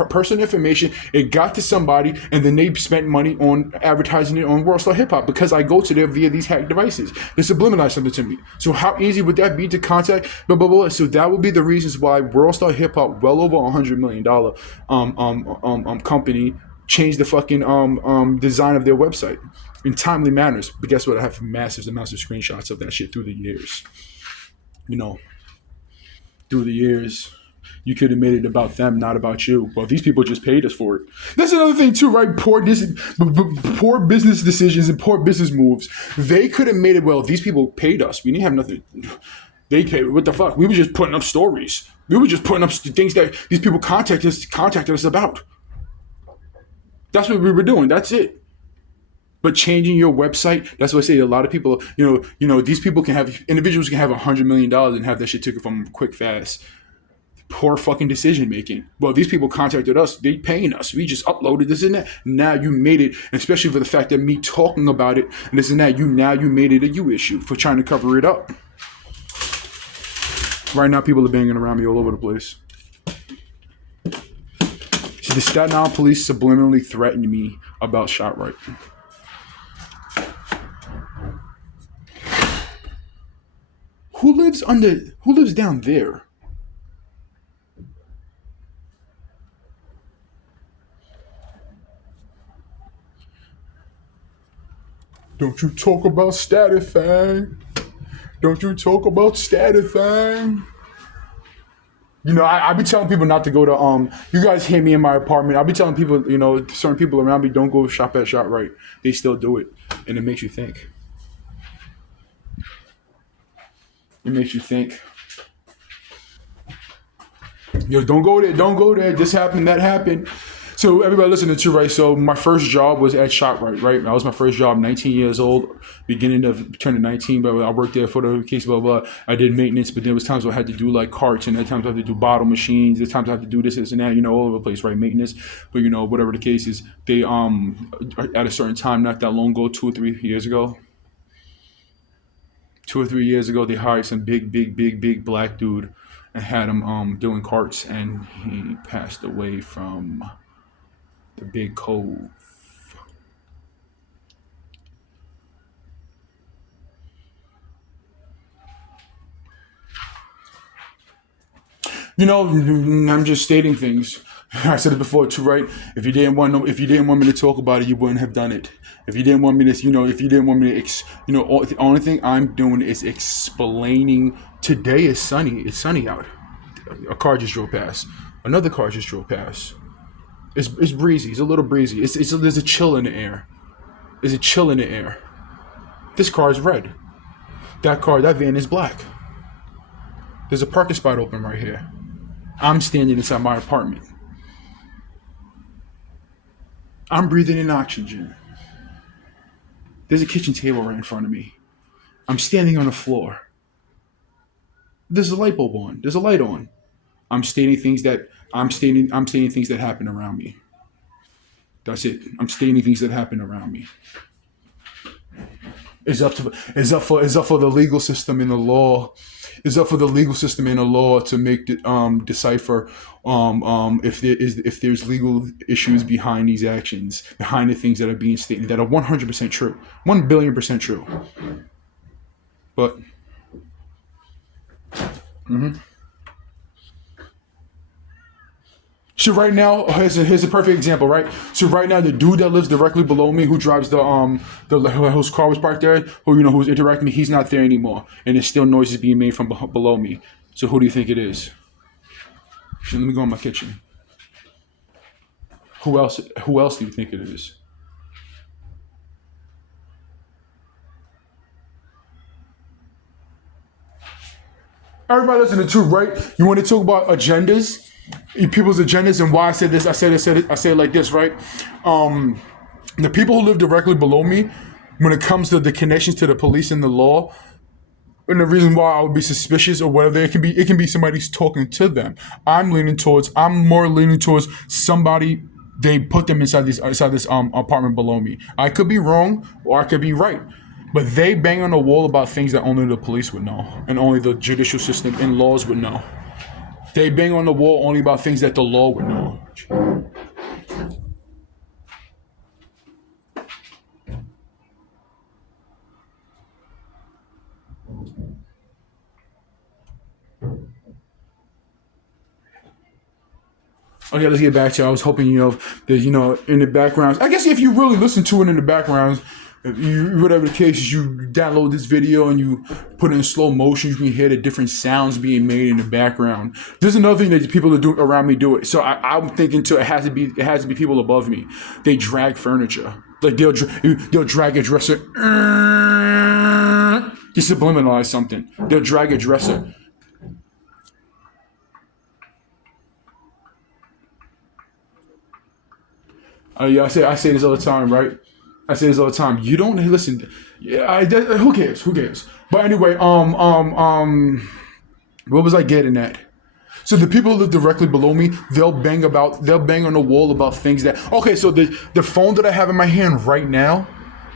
personal information. It got to somebody, and then they spent money on advertising it on World Star Hip Hop because I go to there via these hacked devices. They subliminalize something to me. So how easy would that be to contact? Blah, blah, blah. So that would be the reasons why World Star Hip Hop, well over $100 million company, changed the fucking design of their website in timely manners. But guess what? I have massive amounts of screenshots of that shit through the years. Through the years, you could have made it about them, not about you. Well, these people just paid us for it. That's another thing too, right? Poor business decisions and poor business moves. They could have made it. Well, these people paid us. We didn't have nothing. They paid. What the fuck? We were just putting up stories. We were just putting up things that these people contacted us about. That's what we were doing. That's it. But changing your website, that's what I say. A lot of people, these people individuals can have $100 million and have that shit taken from them quick, fast. Poor fucking decision making. Well, these people contacted us. They paying us. We just uploaded this and that. Now you made it, especially for the fact that me talking about it and this and that, you made it a you issue for trying to cover it up. Right now, people are banging around me all over the place. See, the Staten Island police subliminally threatened me about ShotRite. Who lives down there? Don't you talk about Statifang. Don't you talk about Statifang. I be telling people not to go to you guys hear me in my apartment. I be telling people, certain people around me, don't go shop at ShotRite. They still do it. And it makes you think. Don't go there. This happened, that happened. So everybody listening to, right? So my first job was at ShotRite, right? That was my first job, 19 years old, beginning of turning 19. But I worked there for the case, blah, blah. I did maintenance, but there was times where I had to do like carts, and at times I had to do bottle machines. There's times I had to do this and that, all over the place, right? Maintenance. But whatever the case is, they at a certain time, not that long ago, 2 or 3 years ago, they hired some big black dude and had him doing carts, and he passed away from the Big Cove. I'm just stating things. I said it before too, right? If you didn't want me to talk about it, you wouldn't have done it. If you didn't want me to, the only thing I'm doing is explaining. Today is sunny. It's sunny out. A car just drove past. Another car just drove past. It's breezy. It's a little breezy. There's a chill in the air. There's a chill in the air. This car is red. That van is black. There's a parking spot open right here. I'm standing inside my apartment. I'm breathing in oxygen. There's a kitchen table right in front of me. I'm standing on the floor. There's a light bulb on. There's a light on. I'm stating things that happen around me. That's it. I'm stating things that happen around me. Is up for the legal system and the law. Is up for the legal system and the law to make decipher if there's legal issues behind these actions, behind the things that are being stated that are 100% true, 1 billion% true. But so right now, here's a perfect example, right? So right now, the dude that lives directly below me, who drives the whose car was parked there, who's interacting with me, he's not there anymore, and there's still noises being made from below me. So who do you think it is? So let me go in my kitchen. Who else? Who else do you think it is? Everybody listen to the truth, right? You want to talk about agendas, people's agendas, and why I said this. I said it like this, right? Um, the people who live directly below me, when it comes to the connections to the police and the law, and the reason why I would be suspicious or whatever, it can be somebody's talking to them. I'm more leaning towards somebody. They put them inside this apartment below me. I could be wrong or I could be right, but they bang on the wall about things that only the police would know and only the judicial system and laws would know. They bang on the wall only about things that the law would know. Okay, let's get back to. I was hoping that in the background. I guess if you really listen to it in the background, if you, whatever the case is, you download this video and you put it in slow motion. You can hear the different sounds being made in the background. There's another thing that people that do around me do it. So I'm thinking too. It has to be people above me. They drag furniture. Like they'll drag a dresser. To subliminalize something. They'll drag a dresser. Yeah, I say this all the time, right? I say this all the time. You don't listen. Yeah, who cares? Who cares? But anyway, what was I getting at? So the people who live directly below me, they'll bang on the wall about things that. Okay, so the phone that I have in my hand right now,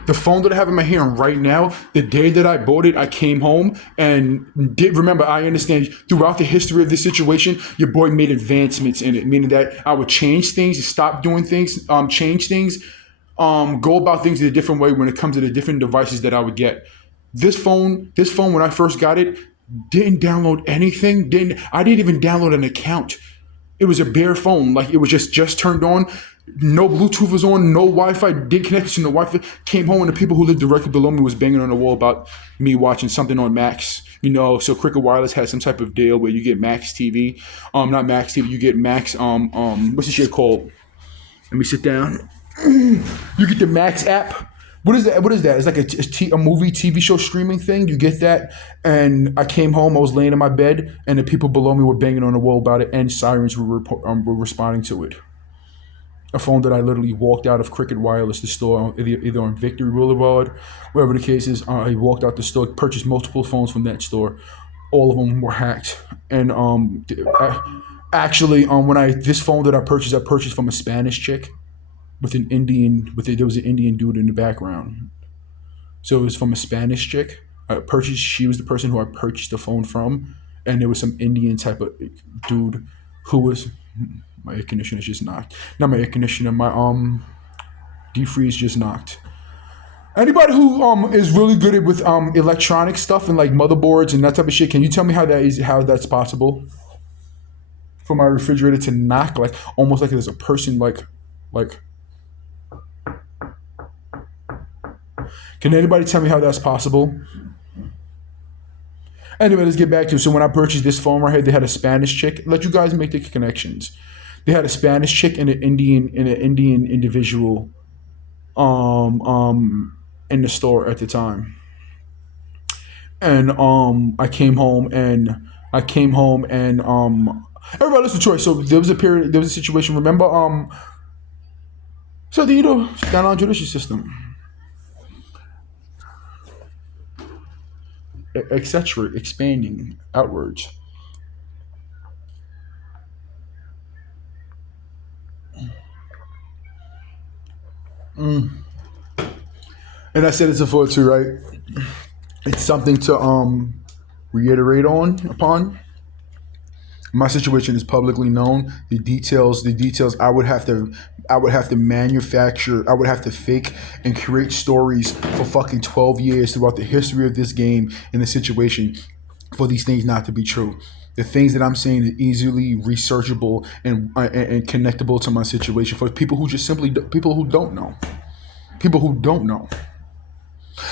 the phone that I have in my hand right now, the day that I bought it, I came home and did remember. I understand throughout the history of this situation, your boy made advancements in it, meaning that I would change things, stop doing things, change things, go about things in a different way when it comes to the different devices that I would get. This phone when I first got it, didn't download anything. I didn't even download an account. It was a bare phone, like it was just turned on. No Bluetooth was on, no Wi-Fi. Did connection to Wi-Fi. Came home and the people who lived directly below me was banging on the wall about me watching something on Max. So Cricket Wireless has some type of deal where you get Max TV. Not Max TV. You get Max. What's this shit called? Let me sit down. You get the Max app. What is that? What is that? It's like a movie, TV show streaming thing. You get that. And I came home. I was laying in my bed, and the people below me were banging on the wall about it, and sirens were responding to it. A phone that I literally walked out of Cricket Wireless, the store, either on Victory Boulevard, wherever the case is. I walked out the store, purchased multiple phones from that store. All of them were hacked. And actually, when this phone that I purchased from a Spanish chick with an Indian, there was an Indian dude in the background. So it was from a Spanish chick. She was the person who I purchased the phone from, and there was some Indian type of dude who was. My air conditioner just knocked. Not my air conditioner. My deep freeze just knocked. Anybody who is really good at with electronic stuff and like motherboards and that type of shit, can you tell me how that's possible for my refrigerator to knock like almost like there's a person like. Can anybody tell me how that's possible? Anyway, let's get back to it. So when I purchased this phone right here, they had a Spanish chick. Let you guys make the connections. They had a Spanish chick and an Indian individual in the store at the time. And I came home and everybody listen to it. So there was a situation. Remember so the down judicial system, etc. expanding outwards. And I said it's a 4-2, right? It's something to reiterate upon. My situation is publicly known. The details. I would have to manufacture. I would have to fake and create stories for fucking 12 years throughout the history of this game and the situation for these things not to be true. The things that I'm saying are easily researchable and connectable to my situation for people who just simply people who don't know. People who don't know.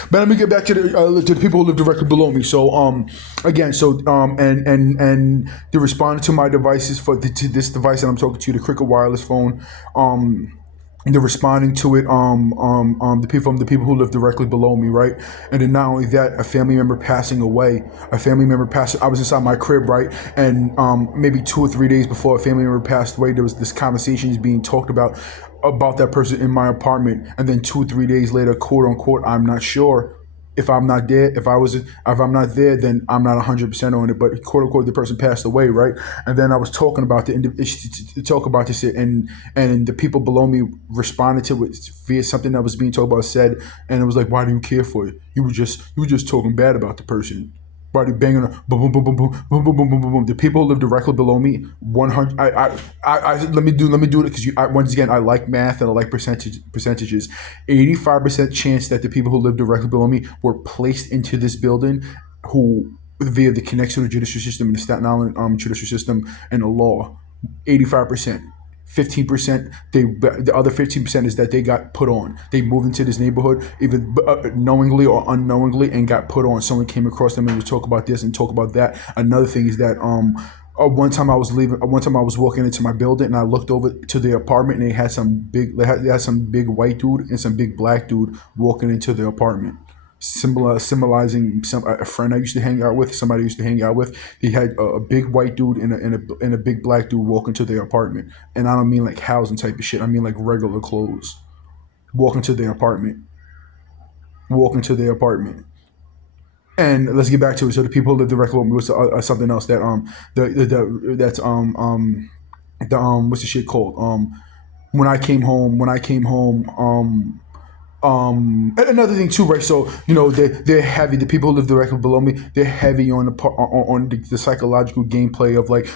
But let me get back to the people who live directly below me. So again, and they're responding to my devices to this device that I'm talking to, the Cricket wireless phone. They're responding to it. The people who live directly below me, right? And then not only that, a family member passing away. A family member passed. I was inside my crib, right? And maybe 2 or 3 days before a family member passed away, there was this conversation is being talked about that person in my apartment. And then 2 or 3 days later, quote unquote, I'm not sure. If I'm not there, if I'm not there, then I'm not 100% on it. But quote unquote, the person passed away, right? And then I was talking about talk about this, and the people below me responded to it via something that was being talked about, said, and it was like, why do you care for it? You were just talking bad about the person. Body banging, boom, boom, boom, boom, boom, boom, boom, boom, boom, boom, boom. The people who live directly below me, 100. Let me do it because once again, I like math and I like percentages. 85% chance that the people who live directly below me were placed into this building, who via the connection to the judicial system and the Staten Island judicial system and the law. 85%. 15%, the other 15% is that they got put on. They moved into this neighborhood either knowingly or unknowingly and got put on. Someone came across them and was talk about this and talk about that. Another thing is that one time I was walking into my building and I looked over to the apartment and they had some big white dude and some big black dude walking into the apartment. Symbolizing a friend I used to hang out with, somebody I used to hang out with. He had a big white dude and a big black dude walk into their apartment, and I don't mean like housing type of shit. I mean like regular clothes. Walk into their apartment. And let's get back to it. So the people who live directly with me was something else that that's what's the shit called? When I came home. And another thing too, right? So they're heavy. The people who live directly below me, they're heavy on the psychological gameplay of like,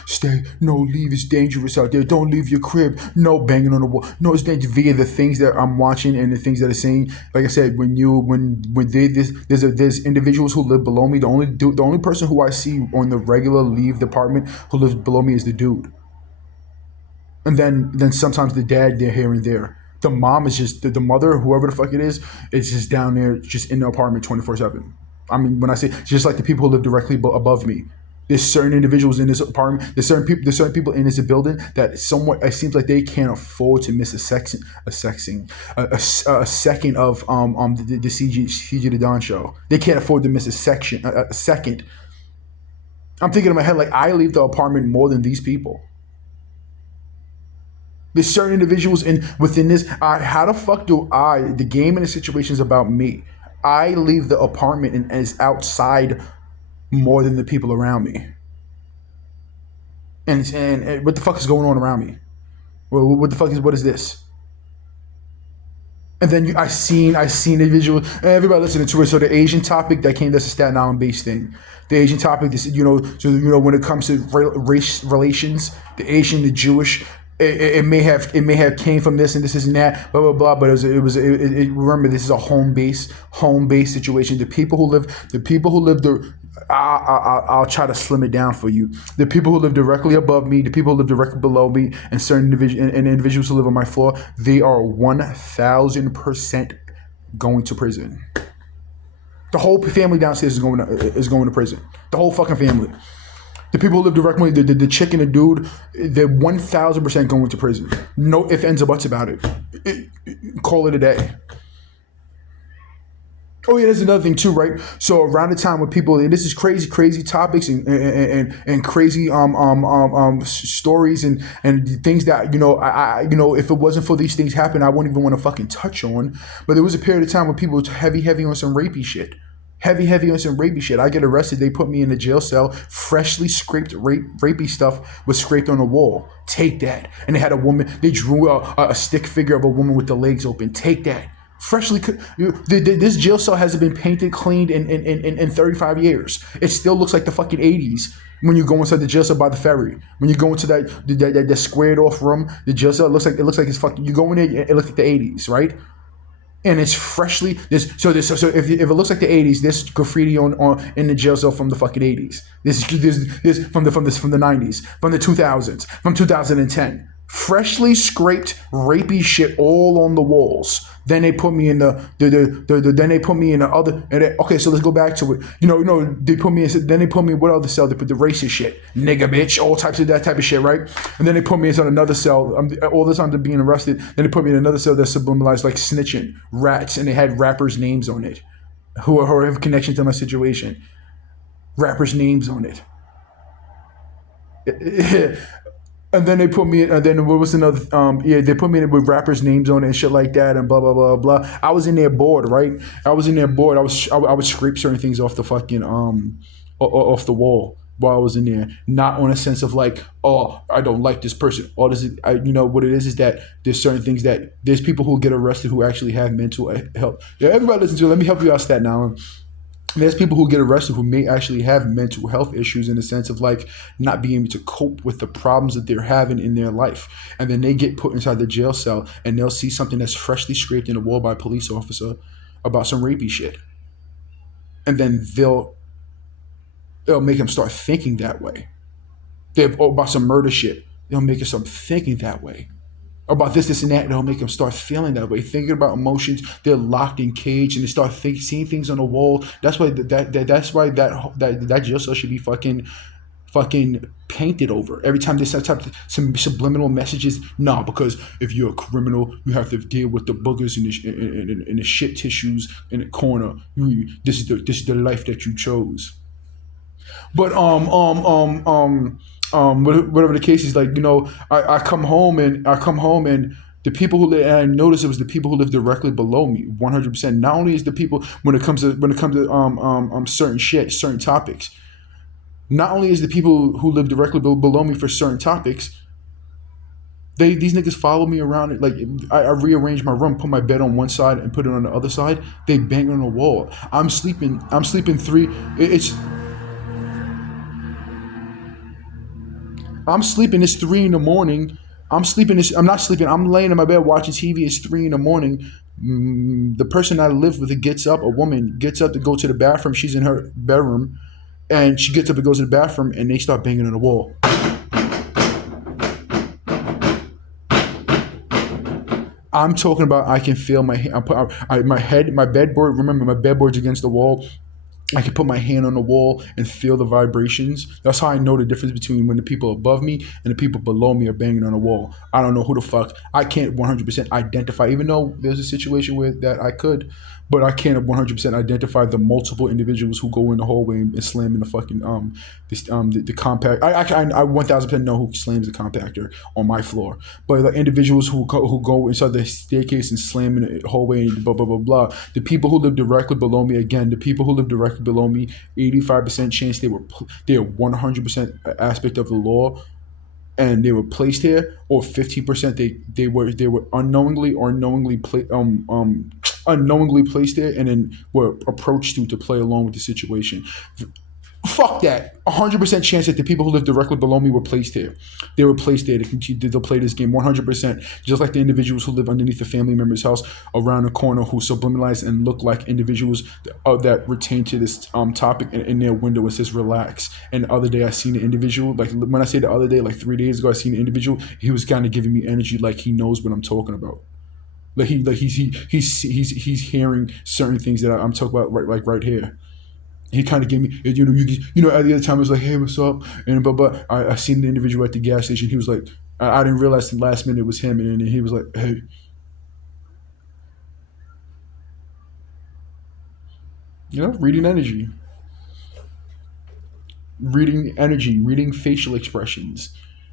leave. It's dangerous out there. Don't leave your crib. No banging on the wall. No, it's dangerous. Via the things that I'm watching and the things that are saying. Like I said, there's individuals who live below me. The only person who I see on the regular leave department who lives below me is the dude. And then sometimes the dad, they're here and there. The mom is just the mother, whoever the fuck it is just down there, just in the apartment 24/7. I mean, when I say just like the people who live directly above me, there's certain individuals in this apartment. There's certain people in this building that somewhat it seems like they can't afford to miss a second of the CG the Don show. They can't afford to miss a second. I'm thinking in my head like I leave the apartment more than these people. There's certain individuals within this. How the fuck do the game and the situation is about me. I leave the apartment and is outside more than the people around me. And what the fuck is going on around me? What is this? And then I seen individuals, everybody listening to it. So the Asian topic that's a Staten Island based thing. The Asian topic, when it comes to race relations, the Asian, the Jewish. It may have came from this and this and that, blah blah blah. But remember, this is a home base situation. The people who live I'll try to slim it down for you. The people who live directly above me, the people who live directly below me, and certain individuals who live on my floor, they are 1,000% going to prison. The whole family downstairs is going to prison. The whole fucking family. The people who live directly, the chick and the dude, they're 1,000% going to prison. No ifs, ands, or buts about it. Call it a day. Oh yeah, there's another thing too, right? So around the time when people, this is crazy topics and crazy stories and things that if it wasn't for these things happening, I wouldn't even want to fucking touch on. But there was a period of time when people were heavy on some rapey shit. Heavy on some rapey shit. I get arrested. They put me in a jail cell. Freshly scraped rapey stuff was scraped on the wall. Take that. And they had a woman. They drew a stick figure of a woman with the legs open. Take that. Freshly, this jail cell hasn't been painted, cleaned in 35 years. It still looks like the fucking 80s when you go inside the jail cell by the ferry. When you go into that squared off room, the jail cell it looks like it's fucking. You go in there, it looks like the 80s, right? And it's freshly so if it looks like the 80s, there's graffiti on in the jail cell from the fucking 80s. This from the 90s, from the 2000s, from 2010. Freshly scraped rapey shit all on the walls. Then they put me in then they put me in the other. Okay, so let's go back to it. They put me in. Then they put me in what other cell? They put the racist shit, nigga, bitch, all types of that type of shit, right? And then they put me in another cell. All the time to being arrested. Then they put me in another cell that subliminalized like snitching, rats, and they had rappers' names on it, who have connection to my situation. Rappers' names on it. And then they put me in, and then what was another? They put me in with rappers' names on it and shit like that, and blah blah blah blah. I was in there bored, right? I was in there bored. I would scrape certain things off the fucking off the wall while I was in there, not on a sense of like, oh, I don't like this person. All this, what it is that there's certain things that there's people who get arrested who actually have mental health. Yeah, everybody listen to it. Let me help you out, Staten Island. There's people who get arrested who may actually have mental health issues in the sense of like not being able to cope with the problems that they're having in their life. And then they get put inside the jail cell and they'll see something that's freshly scraped in the wall by a police officer about some rapey shit. And then it'll make them start thinking that way. About some murder shit. They'll make them start thinking that way. About this, and that, and it'll make them start feeling that way, thinking about emotions. They're locked in cage, and they start seeing things on the wall. That's why that jail cell should be fucking painted over every time they set up some subliminal messages. Nah, because if you're a criminal, you have to deal with the boogers and the shit tissues in the corner. This is the life that you chose. But whatever the case is, like, I come home and the people who live, and I noticed it was the people who live directly below me, 100%. Not only is the people when it comes to certain topics, not only is the people who live directly below me for certain topics, these niggas follow me around. Like I rearrange my room, put my bed on one side and put it on the other side. They bang on the wall. I'm sleeping three. I'm sleeping. It's 3 in the morning. I'm not sleeping. I'm laying in my bed watching TV. It's 3 in the morning. The person I live with gets up. A woman gets up to go to the bathroom. She's in her bedroom, and she gets up and goes to the bathroom, and they start banging on the wall. I'm talking about. I can feel my my head, my bedboard. Remember, my bedboard's against the wall. I can put my hand on the wall and feel the vibrations. That's how I know the difference between when the people above me and the people below me are banging on the wall. I don't know who the fuck. I can't 100% identify, even though there's a situation where that I could, but I can't 100% identify the multiple individuals who go in the hallway and slam in the fucking the compact. I 1000% know who slams the compactor on my floor, but the individuals who go inside the staircase and slam in the hallway and blah blah blah blah. The people who live directly below me, again, the people who live directly below me, 85% chance they are 100% aspect of the law, and they were placed here, or 50% they were unknowingly or unknowingly placed there and then were approached to play along with the situation. Fuck that. 100% chance that the people who live directly below me were placed here. They were placed there to continue to play this game. 100%. Just like the individuals who live underneath the family member's house around the corner who subliminalize and look like individuals that retain to this topic in their window. It says relax. And the other day I seen an individual, like when I say the other day, like 3 days ago, I seen an individual. He was kind of giving me energy like he knows what I'm talking about. He's hearing certain things that I'm talking about right here. He kind of gave me, at the other time it was like, hey, what's up? And but I seen the individual at the gas station. He was like, I didn't realize the last minute it was him, and then he was like, hey, reading energy, reading facial expressions,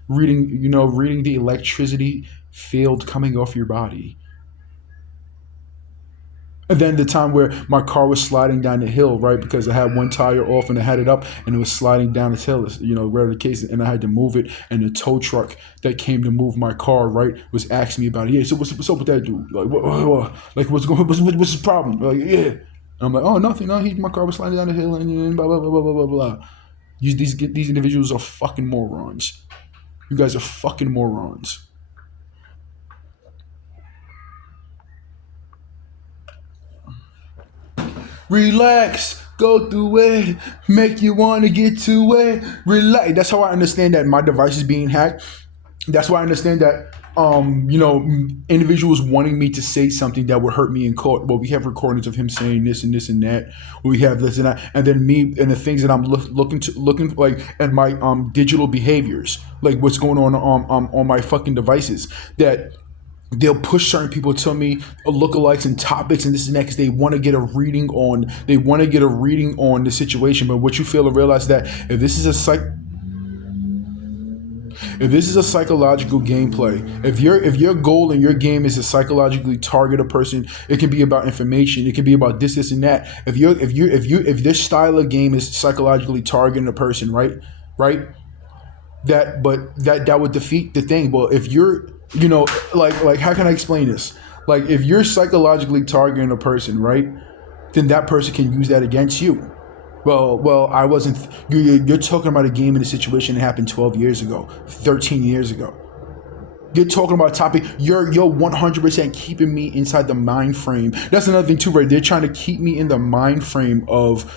reading the electricity field coming off your body. And then the time where my car was sliding down the hill, right? Because I had one tire off and I had it up and it was sliding down this hill, whatever the case, and I had to move it. And the tow truck that came to move my car, right, was asking me about it. Yeah, so what's up with that dude? Like, like what's his problem? Like, yeah. And I'm like, oh, nothing. No, my car was sliding down the hill and blah, blah, blah, blah, blah, blah, blah. These individuals are fucking morons. You guys are fucking morons. Relax, go through it, make you want to get to it. Relax. That's how I understand that my device is being hacked. That's why I understand that individuals wanting me to say something that would hurt me in court. Well, we have recordings of him saying this and this and that. We have this and that, and then me and the things that I'm looking like at my digital behaviors, like what's going on my fucking devices that. They'll push certain people to me lookalikes and topics and this and that because they want to get a reading on the situation. But what you fail to realize that if this is a psychological gameplay, if your goal in your game is to psychologically target a person, it can be about information, it can be about this and that. If this style of game is psychologically targeting a person, right, that would defeat the thing. But if you're, like how can I explain this? Like if you're psychologically targeting a person, right, then that person can use that against you. Well, I wasn't. You're talking about a game in a situation that happened 12 years ago, 13 years ago. You're talking about a topic. You're 100% keeping me inside the mind frame. That's another thing too, right? They're trying to keep me in the mind frame of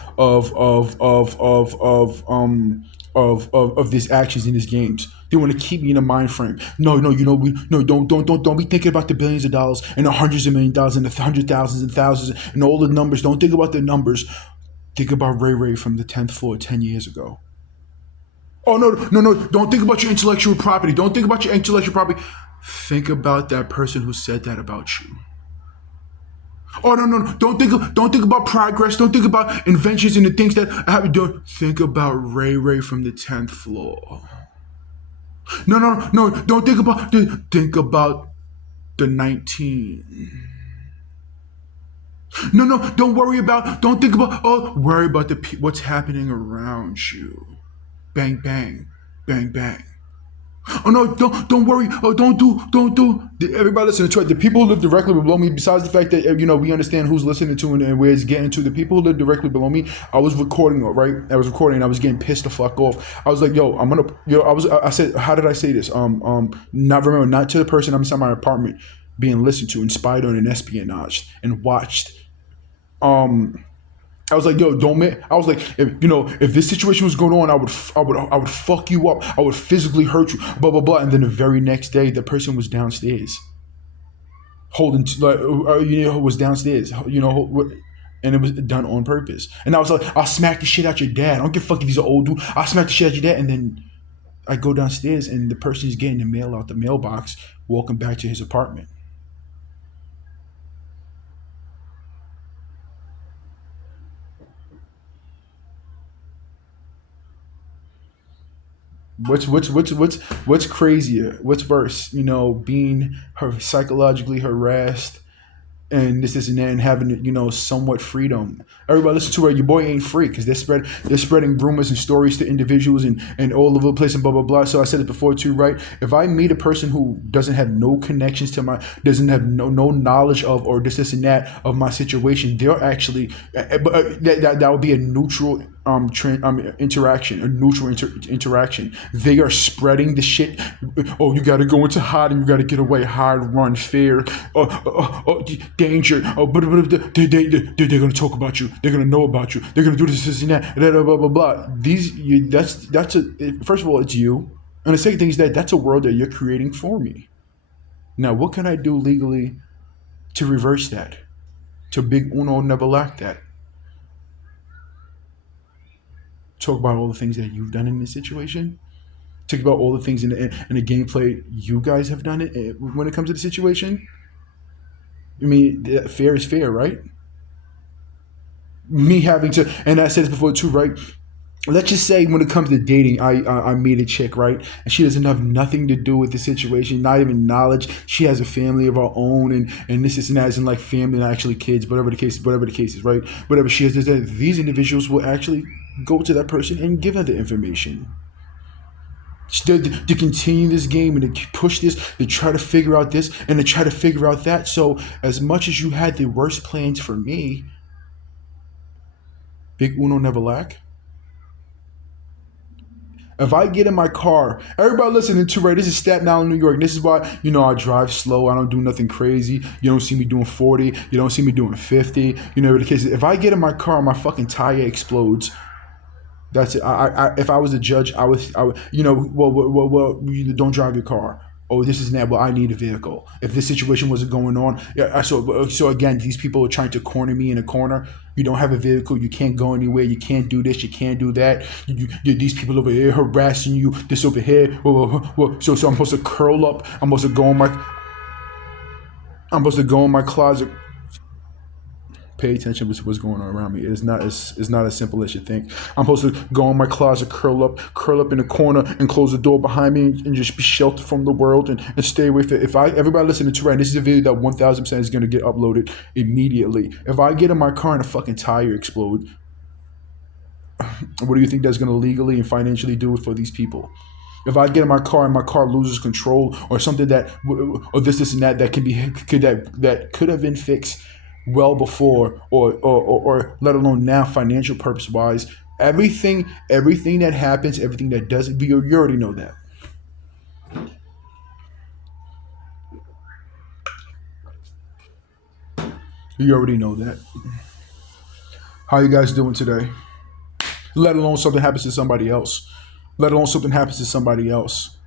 these actions in these games. They want to keep me in a mind frame. No, don't be thinking about the billions of dollars and the hundreds of million dollars and the hundred thousands and thousands and all the numbers. Don't think about the numbers. Think about Ray Ray from the 10th floor 10 years ago. Oh, no. Don't think about your intellectual property. Don't think about your intellectual property. Think about that person who said that about you. Oh, no. Don't think about progress. Don't think about inventions and the things that happen. Don't think about Ray Ray from the 10th floor. No. Don't think about the 19. No. Don't think about. Oh, worry about what's happening around you. Bang, bang, bang, bang. Oh no! Don't worry. Oh, don't do. Everybody listening to it. The people who live directly below me. Besides the fact that we understand who's listening to and where it's getting to. The people who live directly below me. I was recording, right? I was recording. And I was getting pissed the fuck off. I was like, yo, I'm gonna. I said, how did I say this? Not to the person I'm inside my apartment being listened to and spied on and espionaged and watched. I was like, yo, don't man. I was like, if this situation was going on, I would fuck you up. I would physically hurt you. Blah blah blah. And then the very next day, the person was downstairs, was downstairs, and it was done on purpose. And I was like, I'll smack the shit out your dad. I don't give a fuck if he's an old dude. I'll smack the shit out your dad. And then I go downstairs, and the person's getting the mail out the mailbox, walking back to his apartment. What's crazier? What's worse? Being psychologically harassed and this and that, and having somewhat freedom. Everybody listen to it. Your boy ain't free because they're spreading rumors and stories to individuals and all over the place and blah blah blah. So I said it before too, right? If I meet a person who doesn't have no connections to doesn't have no knowledge of or this and that of my situation, they're actually that would be a neutral interaction, a neutral interaction. They are spreading the shit. Oh, you got to go into hide and you got to get away, hide, run, fear, danger. Oh, but they're going to talk about you. They're going to know about you. They're going to do this and that. Blah blah blah blah. First of all, it's you, and the second thing is that's a world that you're creating for me. Now, what can I do legally to reverse that? To big uno never lack that. Talk about all the things that you've done in this situation. Talk about all the things in the gameplay you guys have done it when it comes to the situation. I mean, fair is fair, right? Me having to, and I said this before too, right? let's just say when it comes to dating, I meet a chick, right, and she doesn't have nothing to do with the situation, not even knowledge. She has a family of her own, and this and that isn't like family, not actually kids, whatever the case is, right? Whatever she has, these individuals will actually go to that person and give her the information. To continue this game and to push this, to try to figure out this and to try to figure out that. So, as much as you had the worst plans for me, Big Uno never lack. If I get in my car, everybody listening to right, this is Staten Island, New York. This is why, I drive slow. I don't do nothing crazy. You don't see me doing 40. You don't see me doing 50. The case. If I get in my car and my fucking tire explodes, that's it. If I was a judge, I would, you don't drive your car. Oh, this is that. Well, I need a vehicle. If this situation wasn't going on, yeah. So again, these people are trying to corner me in a corner. You don't have a vehicle. You can't go anywhere. You can't do this. You can't do that. These people over here harassing you. This over here. So I'm supposed to curl up. I'm supposed to go in my closet. Pay attention to what's going on around me. It's not as simple as you think. I'm supposed to go in my closet, curl up in a corner, and close the door behind me, and just be sheltered from the world and stay away from it. If everybody listening to right, this is a video that 1,000% is going to get uploaded immediately. If I get in my car and a fucking tire explode, what do you think that's going to legally and financially do for these people? If I get in my car and my car loses control or something or this and that that could have been fixed well before or let alone now financial purpose wise, everything that happens, everything that doesn't, you already know that. You already know that. How you guys doing today? Let alone something happens to somebody else. Let alone something happens to somebody else.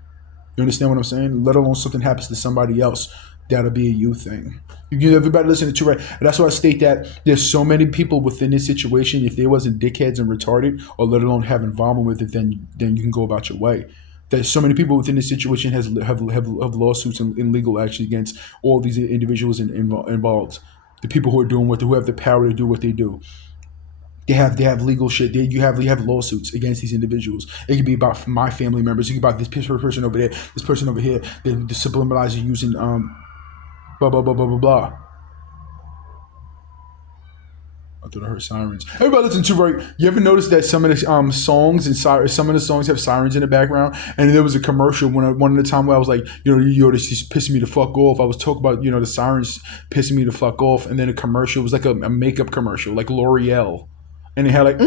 You understand what I'm saying? Let alone something happens to somebody else. That'll be a you thing. Everybody listening to right. That's why I state that there's so many people within this situation. If they wasn't dickheads and retarded, or let alone have involvement with it, then you can go about your way. There's so many people within this situation have lawsuits and legal action against all these individuals involved. The people who have the power to do what they do. They have legal shit. You have lawsuits against these individuals. It could be about my family members. It could be about this person over there, this person over here. The subliminalizer using blah blah blah blah blah blah. I thought I heard sirens. Everybody listen to right. You ever notice that some of the songs and some of the songs have sirens in the background? And there was a commercial one of the time where I was like, this is pissing me the fuck off. I was talking about the sirens pissing me the fuck off, and then a commercial was like a makeup commercial, like L'Oreal, and they had like.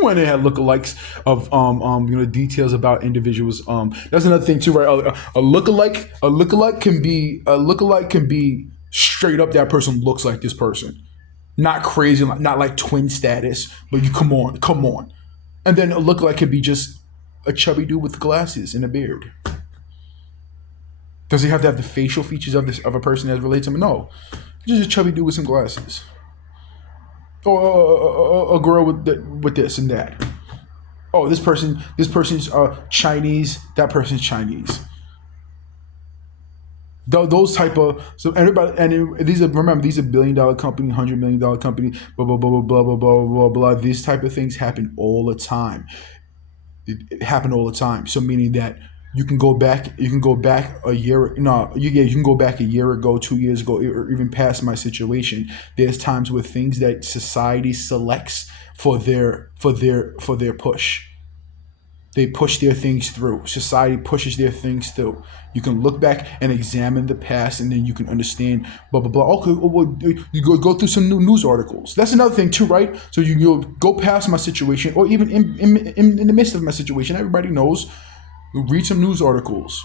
When they had lookalikes of details about individuals. That's another thing too, right? A lookalike can be straight up that person looks like this person. Not crazy, not like twin status, but you come on. And then a lookalike could be just a chubby dude with glasses and a beard. Does he have to have the facial features of a person that relates to him? No, just a chubby dude with some glasses. Or a girl with this and that. Oh, this person's Chinese. That person's Chinese. Those type of so everybody these are $1 billion company, $100 million company, blah blah blah blah blah blah blah blah. These type of things happen all the time. It happen all the time. So meaning that you can go back a year. No, you can go back a year ago, 2 years ago, or even past my situation. There's times with things that society selects for their push. They push their things through. Society pushes their things through. You can look back and examine the past, and then you can understand blah blah blah. Okay, well, you go through some new news articles. That's another thing too, right? So you'll go past my situation, or even in the midst of my situation. Everybody knows. Read some news articles,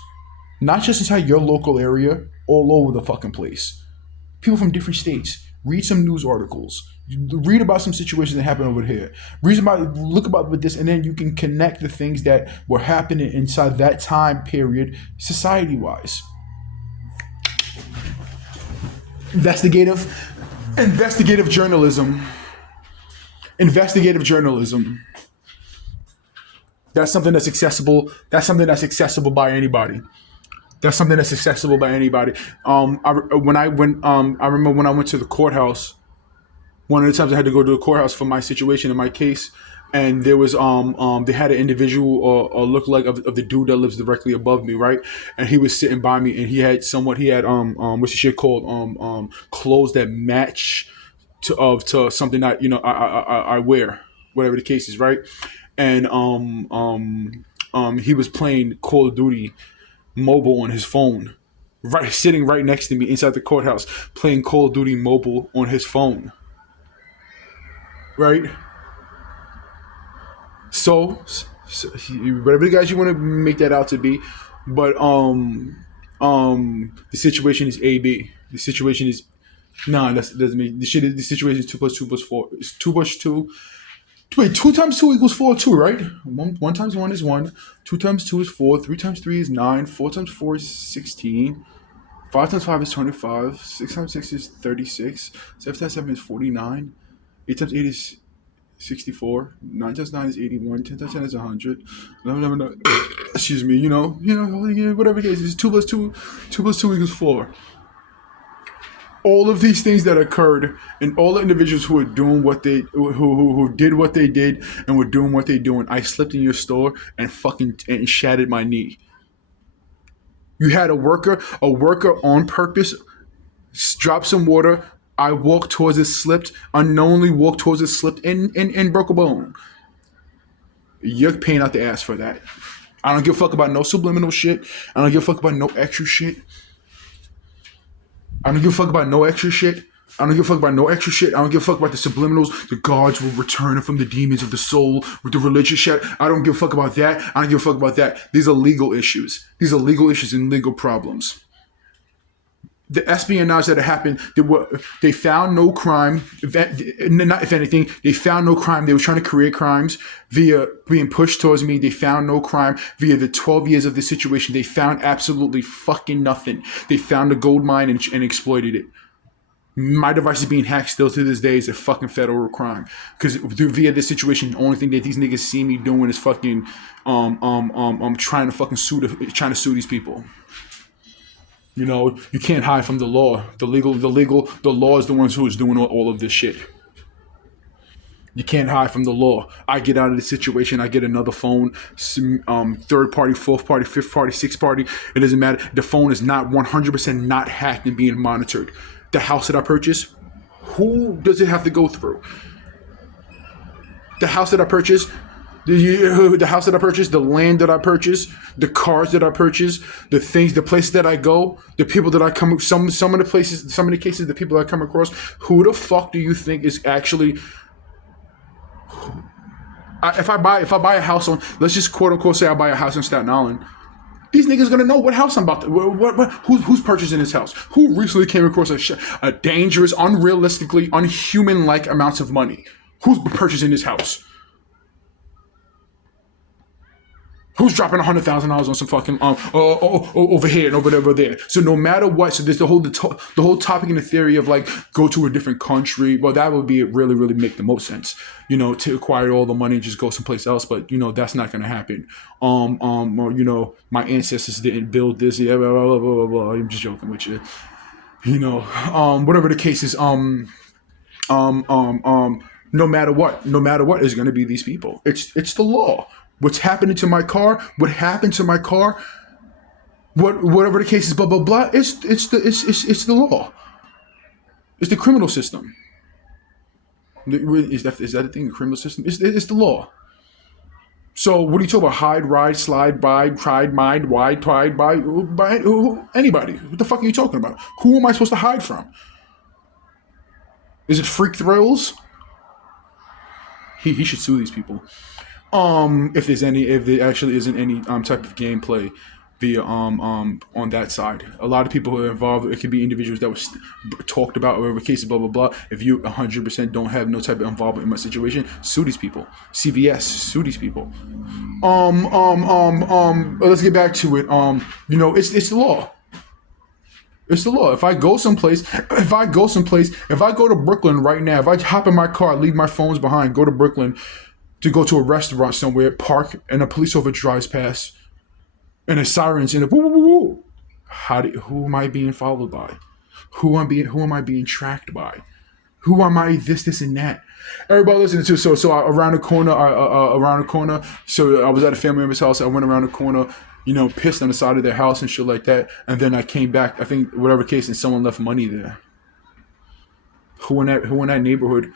not just inside your local area, all over the fucking place. People from different states. Read some news articles. Read about some situations that happen over here. Look about with this, and then you can connect the things that were happening inside that time period, society-wise. Investigative journalism. Investigative journalism. That's something that's accessible. That's something that's accessible by anybody. That's something that's accessible by anybody. I remember when I went to the courthouse. One of the times I had to go to the courthouse for my situation in my case. and there was they had an individual look like of the dude that lives directly above me, right? And he was sitting by me, and he had what's the shit called clothes that match to something that I wear, whatever the case is, right? And he was playing Call of Duty mobile on his phone, right, sitting right next to me inside the courthouse, playing Call of Duty mobile on his phone, right? Whatever the guys you want to make that out to be, but the situation is AB. The situation is nah. That doesn't mean the shit. The situation is 2 plus 2 plus 4. It's 2 plus 2. Wait, 2 times 2 equals 4 too, right? One times 1 is 1. 2 times 2 is 4. 3 times 3 is 9. 4 times 4 is 16. 5 times 5 is 25. 6 times 6 is 36. 7 times 7 is 49. 8 times 8 is 64. 9 times 9 is 81. 10 times 10 is 100. 11, excuse me. Whatever case, it's 2 plus 2. 2 plus 2 equals 4. All of these things that occurred, and all the individuals who were doing who did what they did and were doing what they doing, I slipped in your store and fucking and shattered my knee. You had a worker on purpose drop some water. I walked towards it, slipped, unknowingly walked towards it, slipped, and broke a bone. You're paying out the ass for that. I don't give a fuck about no subliminal shit. I don't give a fuck about no extra shit. I don't give a fuck about no extra shit. I don't give a fuck about no extra shit. I don't give a fuck about the subliminals. The gods will return from the demons of the soul with the religious shit. I don't give a fuck about that. I don't give a fuck about that. These are legal issues. These are legal issues and legal problems. The espionage that happened, they found no crime. If anything, they found no crime. They were trying to create crimes via being pushed towards me. They found no crime via the 12 years of the situation. They found absolutely fucking nothing. They found a gold mine and exploited it. My device is being hacked still to this day is a fucking federal crime because via this situation, the only thing that these niggas see me doing is fucking trying to sue these people. You can't hide from the law. The law is the ones who is doing all of this shit. You can't hide from the law. I get out of the situation. I get another phone, third party, fourth party, fifth party, sixth party. It doesn't matter. The phone is not 100% not hacked and being monitored. The house that I purchased, who does it have to go through? The house that I purchased, the land that I purchased, the cars that I purchased, the places that I go, the people that I come, some of the cases, the people that I come across. Who the fuck do you think is actually? If I buy a house on, let's just quote unquote say I buy a house in Staten Island. These niggas gonna know what house I'm about to. Who's purchasing this house? Who recently came across a dangerous, unrealistically, unhuman-like amounts of money? Who's purchasing this house? Who's dropping $100,000 on some fucking over here and over there? So no matter what, so there's the whole topic and the theory of like go to a different country. Well, that would be really really make the most sense, to acquire all the money and just go someplace else. But that's not gonna happen. Or my ancestors didn't build this. Yeah, blah, blah, blah, blah, blah. I'm just joking with you. Whatever the case is, no matter what is gonna be these people. It's the law. What's happening to my car? What happened to my car? Whatever the case is, blah blah blah. It's the law. It's the criminal system. Is that a thing? The criminal system? It's the law. So what are you talking about? Hide, ride, slide, buy, tried, mind, wide, tried, buy, anybody? What the fuck are you talking about? Who am I supposed to hide from? Is it Freak Thrills? He should sue these people. If there actually isn't any type of gameplay via on that side. A lot of people who are involved. It could be individuals that was talked about or whatever cases, blah blah blah. If you 100% don't have no type of involvement in my situation, sue these people. CVS, sue these people. Let's get back to it. It's the law. It's the law. If I go to Brooklyn right now, if I hop in my car, leave my phones behind, go to Brooklyn to go to a restaurant somewhere, park, and a police officer drives past, and a sirens and a woo woo woo woo. Who am I being followed by? Who am I being tracked by? Who am I this and that? Everybody listening to around the corner, around the corner. So I was at a family member's house. I went around the corner, pissed on the side of their house and shit like that. And then I came back. I think whatever case, and someone left money there. Who in that neighborhood?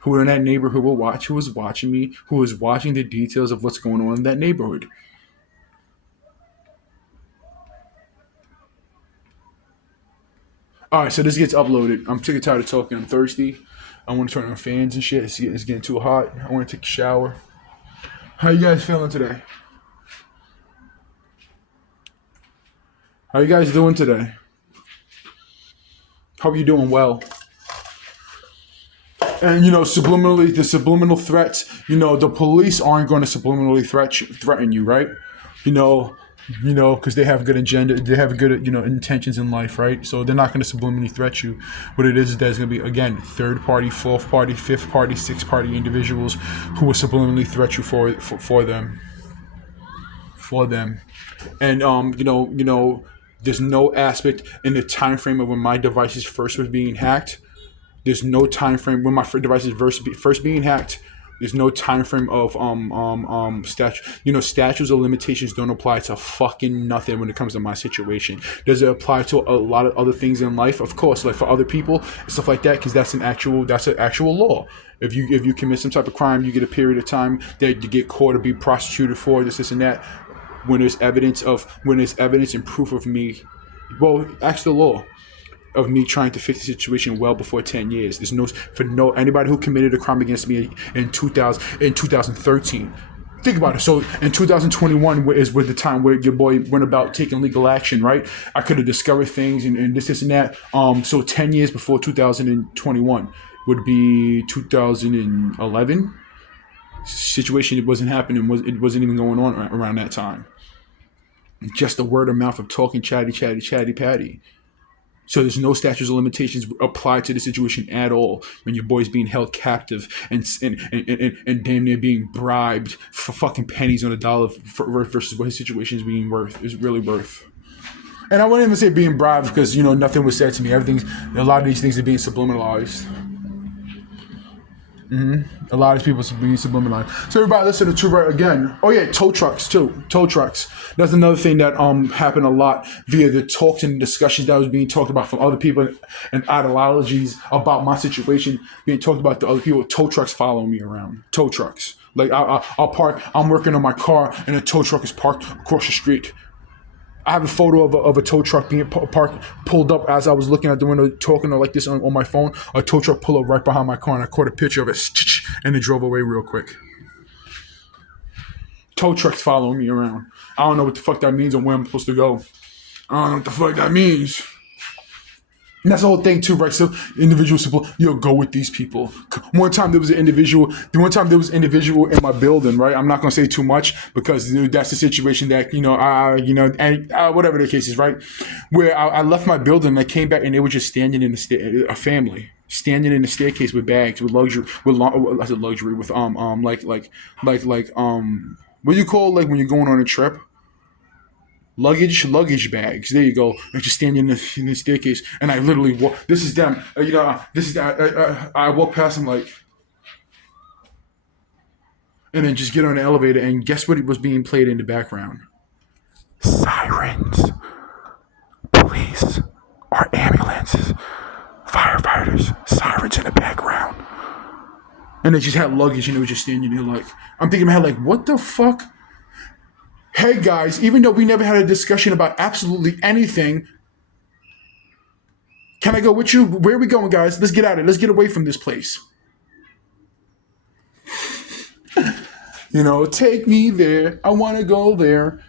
Who in that neighborhood will watch? Who was watching me? Who was watching the details of what's going on in that neighborhood? All right, so this gets uploaded. I'm sick and tired of talking. I'm thirsty. I want to turn on fans and shit. It's getting too hot. I want to take a shower. How you guys feeling today? How you guys doing today? Hope you're doing well. And subliminally, the subliminal threats. The police aren't going to subliminally threaten you, right? Because they have good agenda, they have good, intentions in life, right? So they're not going to subliminally threat you. What it is there's going to be, again, third party, fourth party, fifth party, sixth party individuals who will subliminally threat you for them. And there's no aspect in the time frame of when my devices first was being hacked. There's no time frame when my devices first being hacked. There's no time frame of statutes of limitations don't apply to fucking nothing when it comes to my situation. Does it apply to a lot of other things in life? Of course, like for other people and stuff like that, because that's an actual law. If you commit some type of crime, you get a period of time that you get caught or be prosecuted for this and that. When there's evidence and proof of me, well, ask the law. Of me trying to fix the situation well before 10 years. There's anybody who committed a crime against me in 2013. Think about it. So in 2021 is with the time where your boy went about taking legal action, right? I could have discovered things and this and that. So 10 years before 2021 would be 2011. Situation, it wasn't happening. It wasn't even going on around that time. Just the word of mouth of talking chatty patty. So there's no statutes of limitations applied to the situation at all when your boy's being held captive and damn near being bribed for fucking pennies on a dollar versus what his situation is really worth. And I wouldn't even say being bribed because nothing was said to me. A lot of these things are being subliminalized. A lot of people are being subliminalized. So everybody listen to right again. Oh yeah, tow trucks too. Tow trucks. That's another thing that happened a lot via the talks and discussions that was being talked about from other people and ideologies about my situation being talked about to other people. Tow trucks following me around. Tow trucks. Like I'll park. I'm working on my car and a tow truck is parked across the street. I have a photo of a tow truck being pulled up as I was looking at the window talking like this on my phone. A tow truck pulled up right behind my car and I caught a picture of it and it drove away real quick. Tow trucks following me around. I don't know what the fuck that means or where I'm supposed to go. I don't know what the fuck that means. And that's the whole thing too, right? So individuals, go with these people. One time there was an individual in my building, right? I'm not gonna say too much because that's the situation that whatever the case is, right? Where I left my building, and I came back and they were just standing in a family standing in the staircase with bags, with luxury, I said luxury, with what do you call like when you're going on a trip? Luggage bags. There you go. I just stand in the staircase, and I literally walk. This is them. I walk past them like, and then just get on the elevator, and guess what was being played in the background? Sirens, police, or ambulances, firefighters. Sirens in the background, and they just had luggage, and they were just standing there like. I'm thinking in my head like, what the fuck? Hey guys, even though we never had a discussion about absolutely anything, can I go with you? Where are we going, guys? Let's get out of it. Let's get away from this place. Take me there. I want to go there.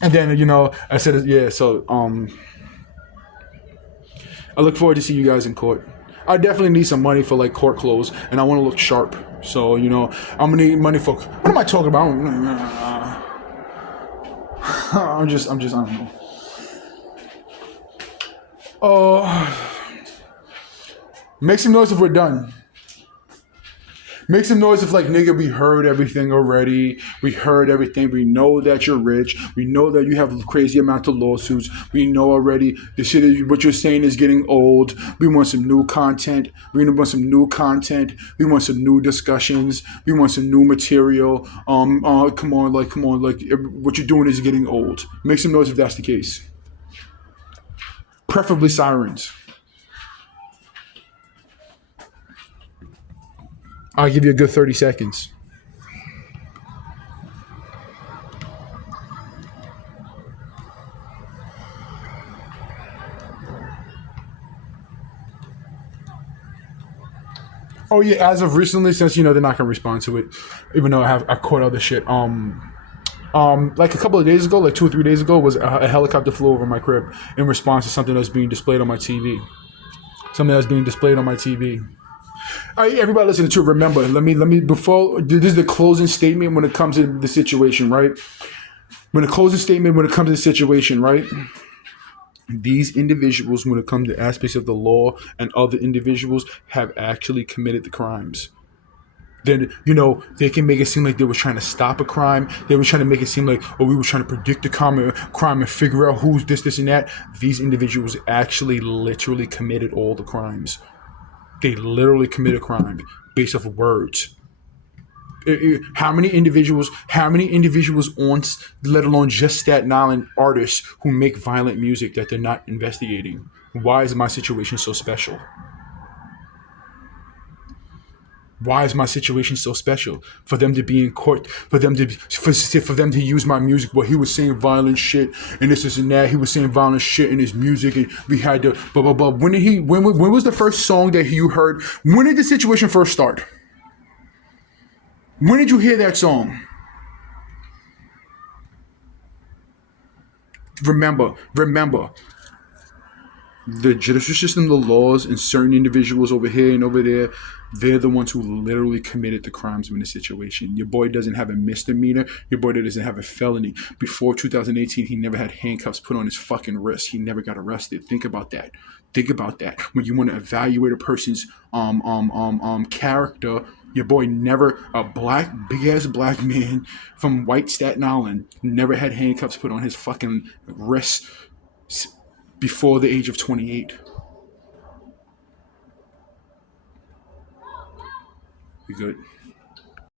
And then, I said, yeah, so I look forward to seeing you guys in court. I definitely need some money for like court clothes, and I want to look sharp. So, I'm going to need money for, what am I talking about? I don't know. Make some noise if we're done. Make some noise if like nigga, we heard everything already. We heard everything. We know that you're rich. We know that you have a crazy amount of lawsuits. We know already the shit is, what you're saying is getting old. We want some new content. We want some new content. We want some new discussions. We want some new material. Come on, like what you're doing is getting old. Make some noise if that's the case. Preferably sirens. I'll give you a good 30 seconds. Oh yeah, as of recently, since they're not gonna respond to it, even though I caught other shit. Like a couple of days ago, like 2 or 3 days ago, was a helicopter flew over my crib in response to something that's being displayed on my TV. Something that's being displayed on my TV. All right, everybody listening to it, remember, let me before this is the closing statement when it comes to the situation, right? When the closing statement when it comes to the situation, right? These individuals, when it comes to aspects of the law and other individuals, have actually committed the crimes. Then they can make it seem like they were trying to stop a crime. They were trying to make it seem like, we were trying to predict the crime and figure out who's this and that. These individuals actually literally committed all the crimes. They literally committed crime based off of words. How many individuals on, let alone just Staten Island artists who make violent music that they're not investigating? Why is my situation so special? Why is my situation so special? For them to be in court, for them to use my music. Well, he was saying violent shit and this and that. He was saying violent shit in his music, and we had to blah blah blah. When was the first song that you heard? When did the situation first start? When did you hear that song? Remember, the judicial system, the laws, and certain individuals over here and over there, they're the ones who literally committed the crimes in the situation. Your boy doesn't have a misdemeanor. Your boy doesn't have a felony. Before 2018, he never had handcuffs put on his fucking wrist. He never got arrested. Think about that. When you want to evaluate a person's character, your boy never, a big ass black man from white Staten Island, never had handcuffs put on his fucking wrist before the age of 28. You good?